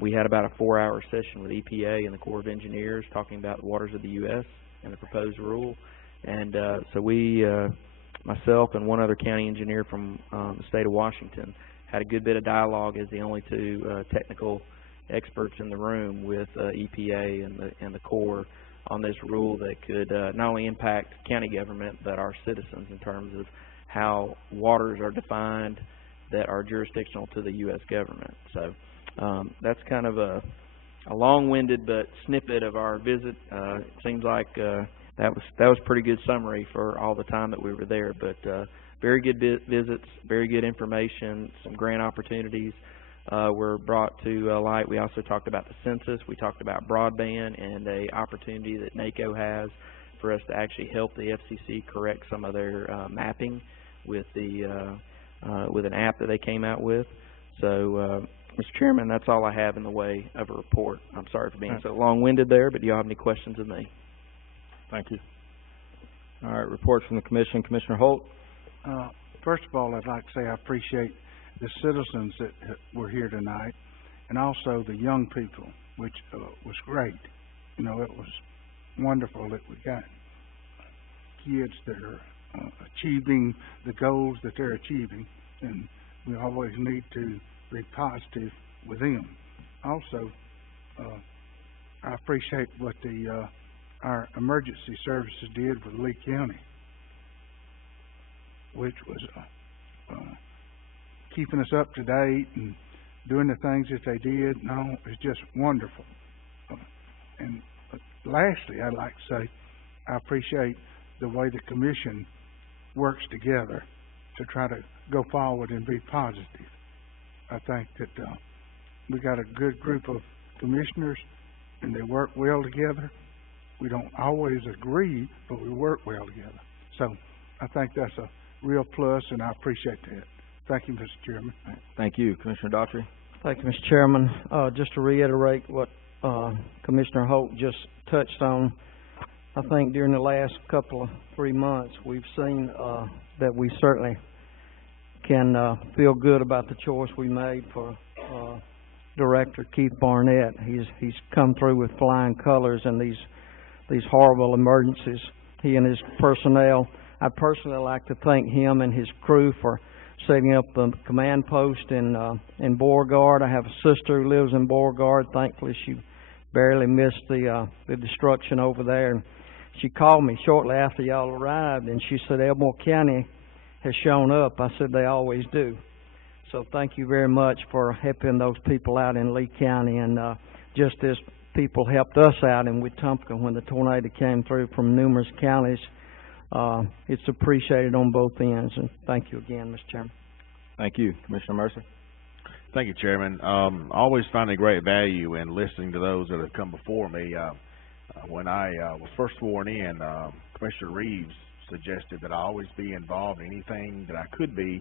we had about a 4-hour session with EPA and the Corps of Engineers talking about the waters of the U.S. and the proposed rule. And so we, myself and one other county engineer from the state of Washington, had a good bit of dialogue as the only two technical experts in the room with EPA and the Corps on this rule that could not only impact county government but our citizens in terms of how waters are defined that are jurisdictional to the U.S. government. So that's kind of a long-winded but snippet of our visit. It seems like that was pretty good summary for all the time that we were there. But very good visits, very good information, some grant opportunities were brought to light. We also talked about the census. We talked about broadband and a opportunity that NACO has for us to actually help the FCC correct some of their mapping with the with an app that they came out with. So, Mr. Chairman, that's all I have in the way of a report. I'm sorry for being so long-winded there, but do you have any questions of me? Thank you. All right, reports from the Commission. Commissioner Holt. First of all, I'd like to say I appreciate the citizens that were here tonight, and also the young people, which was great. You know, it was wonderful that we got kids that are achieving the goals that they're achieving, and we always need to be positive with them. Also, I appreciate what our emergency services did with Lee County, which was keeping us up to date and doing the things that they did. No, it's just wonderful. And lastly, I'd like to say I appreciate the way the Commission works together to try to go forward and be positive. I think that we got a good group of commissioners, and they work well together. We don't always agree, but we work well together. So I think that's a real plus, and I appreciate that. Thank you, Mr. Chairman. Thank you. Commissioner Daughtry. Thank you, Mr. Chairman. Just to reiterate what Commissioner Holt just touched on, I think during the last couple of 3 months, we've seen that we certainly can feel good about the choice we made for Director, Keith Barnett. He's come through with flying colors in these horrible emergencies. He and his personnel. I'd personally like to thank him and his crew for setting up the command post in Beauregard. I have a sister who lives in Beauregard. Thankfully, she barely missed the destruction over there. And she called me shortly after y'all arrived, and she said Elmore County has shown up. I said they always do. So thank you very much for helping those people out in Lee County, and just as people helped us out in Wetumpka when the tornado came through from numerous counties. It's appreciated on both ends, and thank you again, Mr. Chairman. Thank you. Commissioner Mercer? Thank you, Chairman. Always finding great value in listening to those that have come before me. When I was first sworn in, Commissioner Reeves suggested that I always be involved in anything that I could be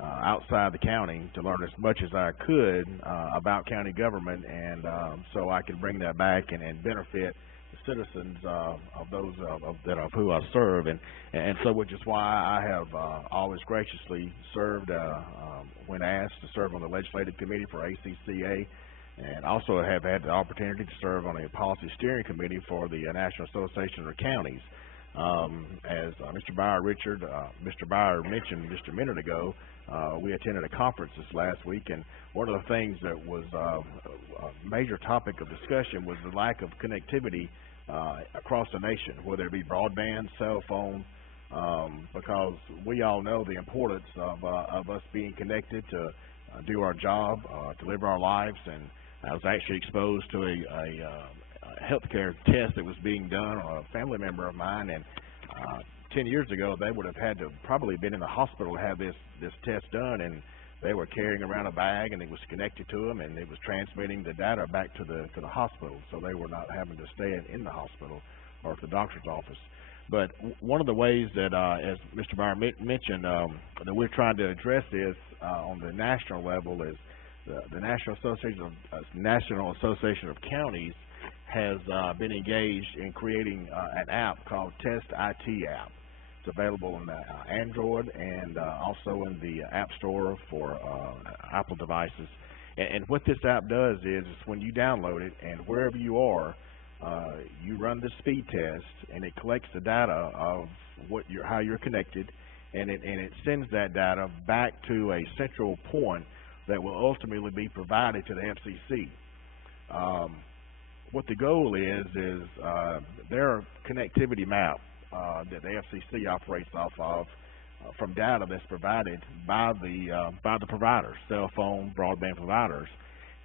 outside the county to learn as much as I could about county government, and so I could bring that back and benefit the citizens of those of who I serve, and so which is why I have always graciously served when asked to serve on the legislative committee for ACCA, and also have had the opportunity to serve on a policy steering committee for the National Association of Counties. As Mr. Byer mentioned just a minute ago, we attended a conference this last week, and one of the things that was a major topic of discussion was the lack of connectivity across the nation, whether it be broadband, cell phone, because we all know the importance of us being connected to do our job, to live our lives. And I was actually exposed to a healthcare test that was being done on a family member of mine, and 10 years ago they would have had to probably been in the hospital to have this test done, and they were carrying around a bag, and it was connected to them, and it was transmitting the data back to the hospital, so they were not having to stay in the hospital or at the doctor's office. But one of the ways that, as Mr. Byer mentioned, that we're trying to address this on the national level is the National Association of Counties has been engaged in creating an app called Test IT app. It's available on Android and also in the App Store for Apple devices. And what this app does is when you download it, and wherever you are, you run the speed test, and it collects the data of how you're connected, and it sends that data back to a central point that will ultimately be provided to the FCC. What the goal is their connectivity map that the FCC operates off of from data that's provided by the providers, cell phone, broadband providers.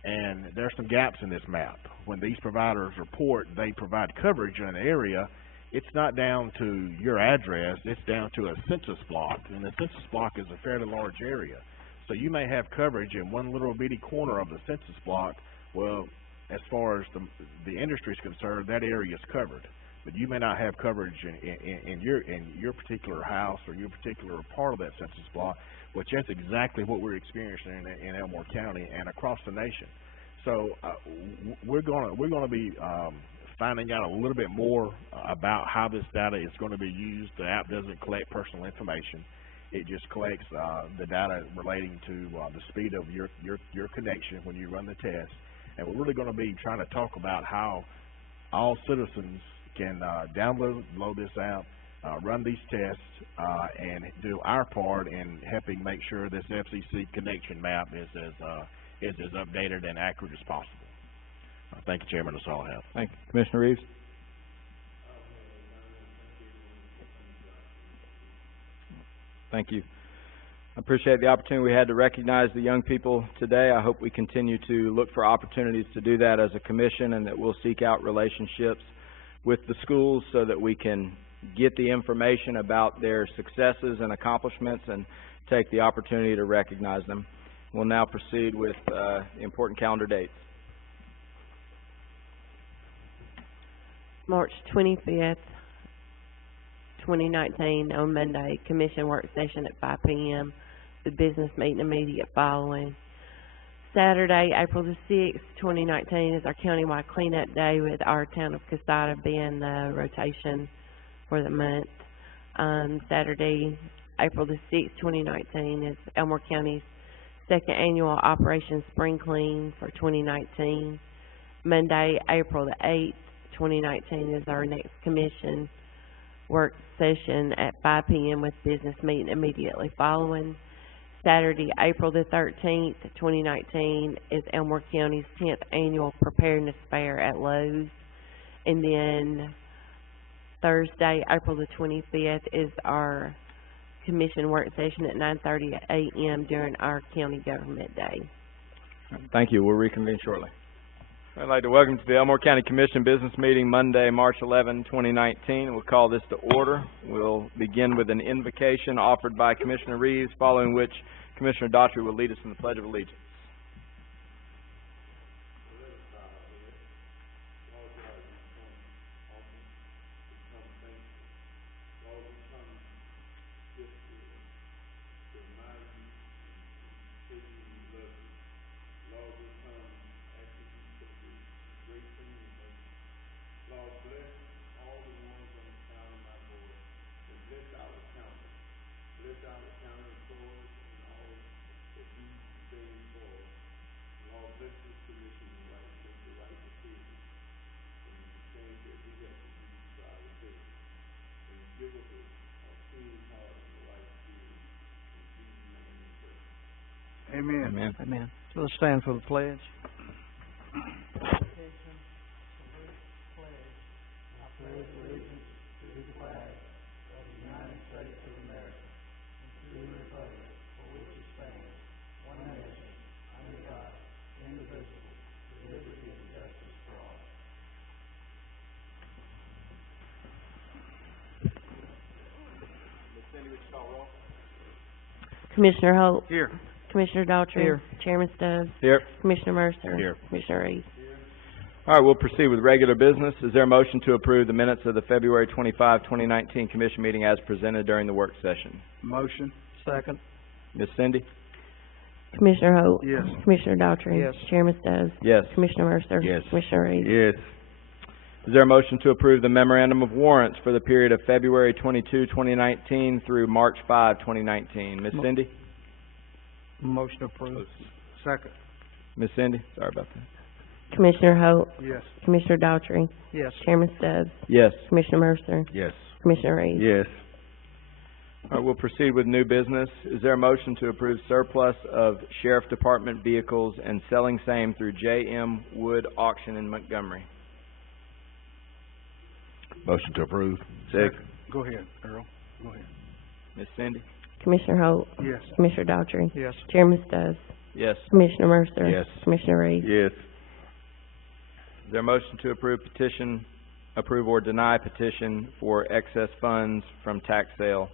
And there's some gaps in this map. When these providers report they provide coverage in an area, it's not down to your address, it's down to a census block, and the census block is a fairly large area. So you may have coverage in one little bitty corner of the census block. Well, as far as the industry is concerned, that area is covered, but you may not have coverage in your particular house or your particular part of that census block, which that's exactly what we're experiencing in Elmore County and across the nation. So we're going to be finding out a little bit more about how this data is going to be used. The app doesn't collect personal information. It just collects the data relating to the speed of your connection when you run the test. And we're really going to be trying to talk about how all citizens can download this app, run these tests, and do our part in helping make sure this FCC connection map is as updated and accurate as possible. Thank you, Chairman. That's all I have. Thank you. Commissioner Reeves? Thank you. I appreciate the opportunity we had to recognize the young people today. I hope we continue to look for opportunities to do that as a commission, and that we'll seek out relationships with the schools so that we can get the information about their successes and accomplishments and take the opportunity to recognize them. We'll now proceed with the important calendar dates. March 25th, 2019, on Monday, Commission work session at 5 p.m., the business meeting immediate following. Saturday, April the 6th, 2019, is our countywide cleanup day, with our town of Casada being the rotation for the month. Saturday, April the 6th, 2019, is Elmore County's second annual Operation Spring Clean for 2019. Monday, April the 8th, 2019 is our next commission work session at 5 p.m. with business meeting immediately following. Saturday, April the 13th, 2019 is Elmore County's 10th annual preparedness fair at Lowe's. And then Thursday, April the 25th is our commission work session at 9:30 a.m. during our county government day. Thank you. We'll reconvene shortly. I'd like to welcome to the Elmore County Commission business meeting Monday, March 11, 2019. We'll call this to order. We'll begin with an invocation offered by Commissioner Reeves, following which Commissioner Daughtry will lead us in the Pledge of Allegiance. Amen. Amen. Amen. So let's stand for the pledge. Commissioner Holt. Here. Commissioner Daughtry. Here. Chairman Stubbs. Here. Commissioner Mercer. Here. Commissioner Reeves. All right, we'll proceed with regular business. Is there a motion to approve the minutes of the February 25, 2019 Commission meeting as presented during the work session? Motion. Second. Ms. Cindy? Commissioner Holt. Yes. Commissioner Daughtry. Yes. Chairman Stubbs. Yes. Commissioner Mercer. Yes. Commissioner Reeves. Yes. Is there a motion to approve the memorandum of warrants for the period of February 22, 2019 through March 5, 2019? Ms. Cindy? Motion approved. Second. Ms. Cindy? Sorry about that. Commissioner Holt. Yes. Commissioner Daughtry. Yes. Chairman Stubbs. Yes. Commissioner Mercer. Yes. Commissioner Reeves. Yes. All right, we'll proceed with new business. Is there a motion to approve surplus of Sheriff Department vehicles and selling same through J.M. Wood Auction in Montgomery? Motion to approve. Second. Go ahead, Earl. Go ahead. Ms. Cindy? Commissioner Holt. Yes. Commissioner Daughtry. Yes. Chairman Stubbs. Yes. Commissioner Mercer. Yes. Commissioner Reeves. Yes. Is there a motion to approve or deny petition for excess funds from tax sale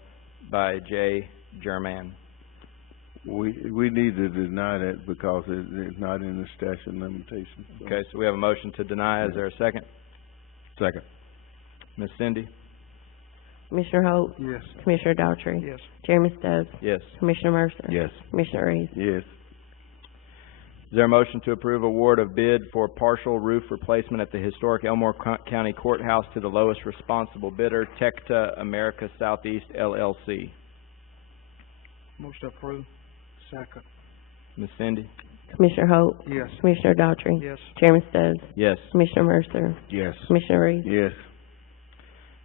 by J. German? We need to deny that because it's not in the statute of limitations. So. Okay, so we have a motion to deny. Is there a second? Second. Ms. Cindy? Commissioner Holt. Yes. Commissioner Daughtry. Yes. Chairman Stubbs. Yes. Commissioner Mercer. Yes. Commissioner Reeves. Yes. Is there a motion to approve award of bid for partial roof replacement at the historic Elmore County Courthouse to the lowest responsible bidder, Tecta America Southeast LLC? Motion approved. Second. Ms. Cindy? Commissioner Holt. Yes. Commissioner Daughtry. Yes. Chairman Stubbs. Yes. Commissioner Mercer. Yes. Commissioner Reeves. Yes.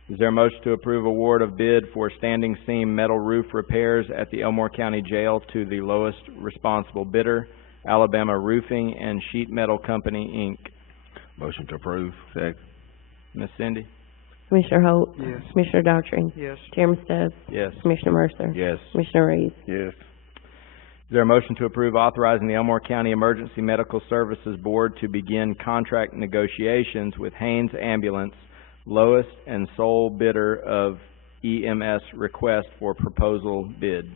Is there a motion to approve award of bid for standing seam metal roof repairs at the Elmore County Jail to the lowest responsible bidder, Alabama Roofing and Sheet Metal Company, Inc.? Motion to approve. Second. Ms. Cindy? Commissioner Holt. Yes. Commissioner Daughtry. Yes. Chairman Stubbs. Yes. Commissioner Mercer. Yes. Commissioner Reeves. Yes. Is there a motion to approve authorizing the Elmore County Emergency Medical Services Board to begin contract negotiations with Haynes Ambulance, lowest and sole bidder of EMS request for proposal bid?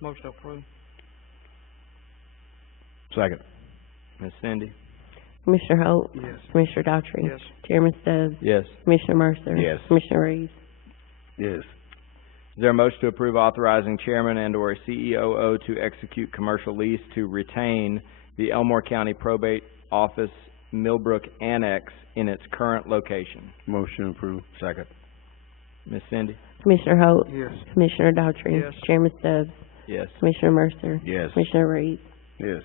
Motion approved. Second. Ms. Cindy? Commissioner Holt. Yes. Commissioner Daughtry. Yes. Chairman Stubbs. Yes. Commissioner Mercer. Yes. Commissioner Reeves. Yes. Is there a motion to approve authorizing chairman and or CEOO to execute commercial lease to retain the Elmore County Probate Office Millbrook Annex in its current location? Motion approved. Second. Ms. Cindy? Commissioner Holt, Yes. Commissioner Daughtry, Yes. Chairman Stubbs, Yes. Commissioner Mercer, Yes. Commissioner Reed. Yes.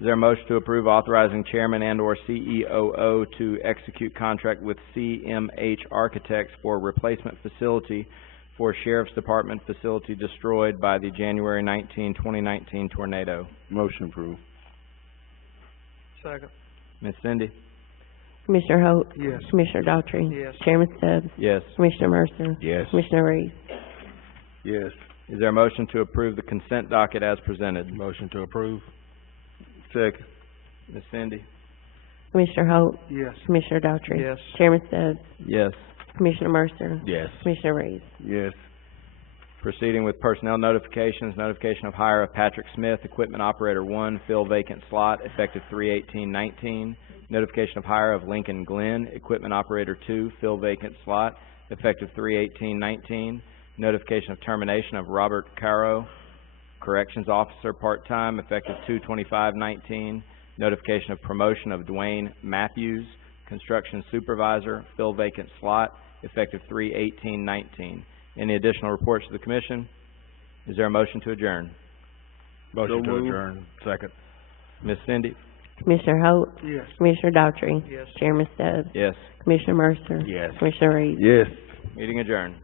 Is there a motion to approve authorizing chairman and/or CEOO to execute contract with CMH Architects for replacement facility for Sheriff's Department facility destroyed by the January 2019 tornado? Motion approved. Second. Ms. Cindy? Commissioner Holt, Yes. Commissioner Daughtry, Yes. Chairman Stubbs, Yes. Commissioner Mercer, Yes. Commissioner Reed. Yes. Is there a motion to approve the consent docket as presented? Motion to approve. Second. Ms. Cindy? Commissioner Holt, Yes. Commissioner Daughtry, Yes. Chairman Stubbs, Yes. Commissioner Mercer, Yes. Commissioner Reed. Yes. Proceeding with personnel notifications, notification of hire of Patrick Smith, Equipment Operator 1, fill vacant slot, effective 3/18/19. Notification of hire of Lincoln Glenn, Equipment Operator 2, fill vacant slot, effective 3/18/19. Notification of termination of Robert Caro, Corrections Officer, part-time, effective 2/25/19. Notification of promotion of Dwayne Matthews, Construction Supervisor, fill vacant slot, effective 3/18/19. Any additional reports to the Commission? Is there a motion to adjourn? Motion So to moved. adjourn. Second. Ms. Cindy? Commissioner Holt, Yes. Commissioner Daughtry, Yes. Chairman Stubbs, Yes. Commissioner Mercer, Yes. Commissioner Reed. Yes. Meeting adjourned.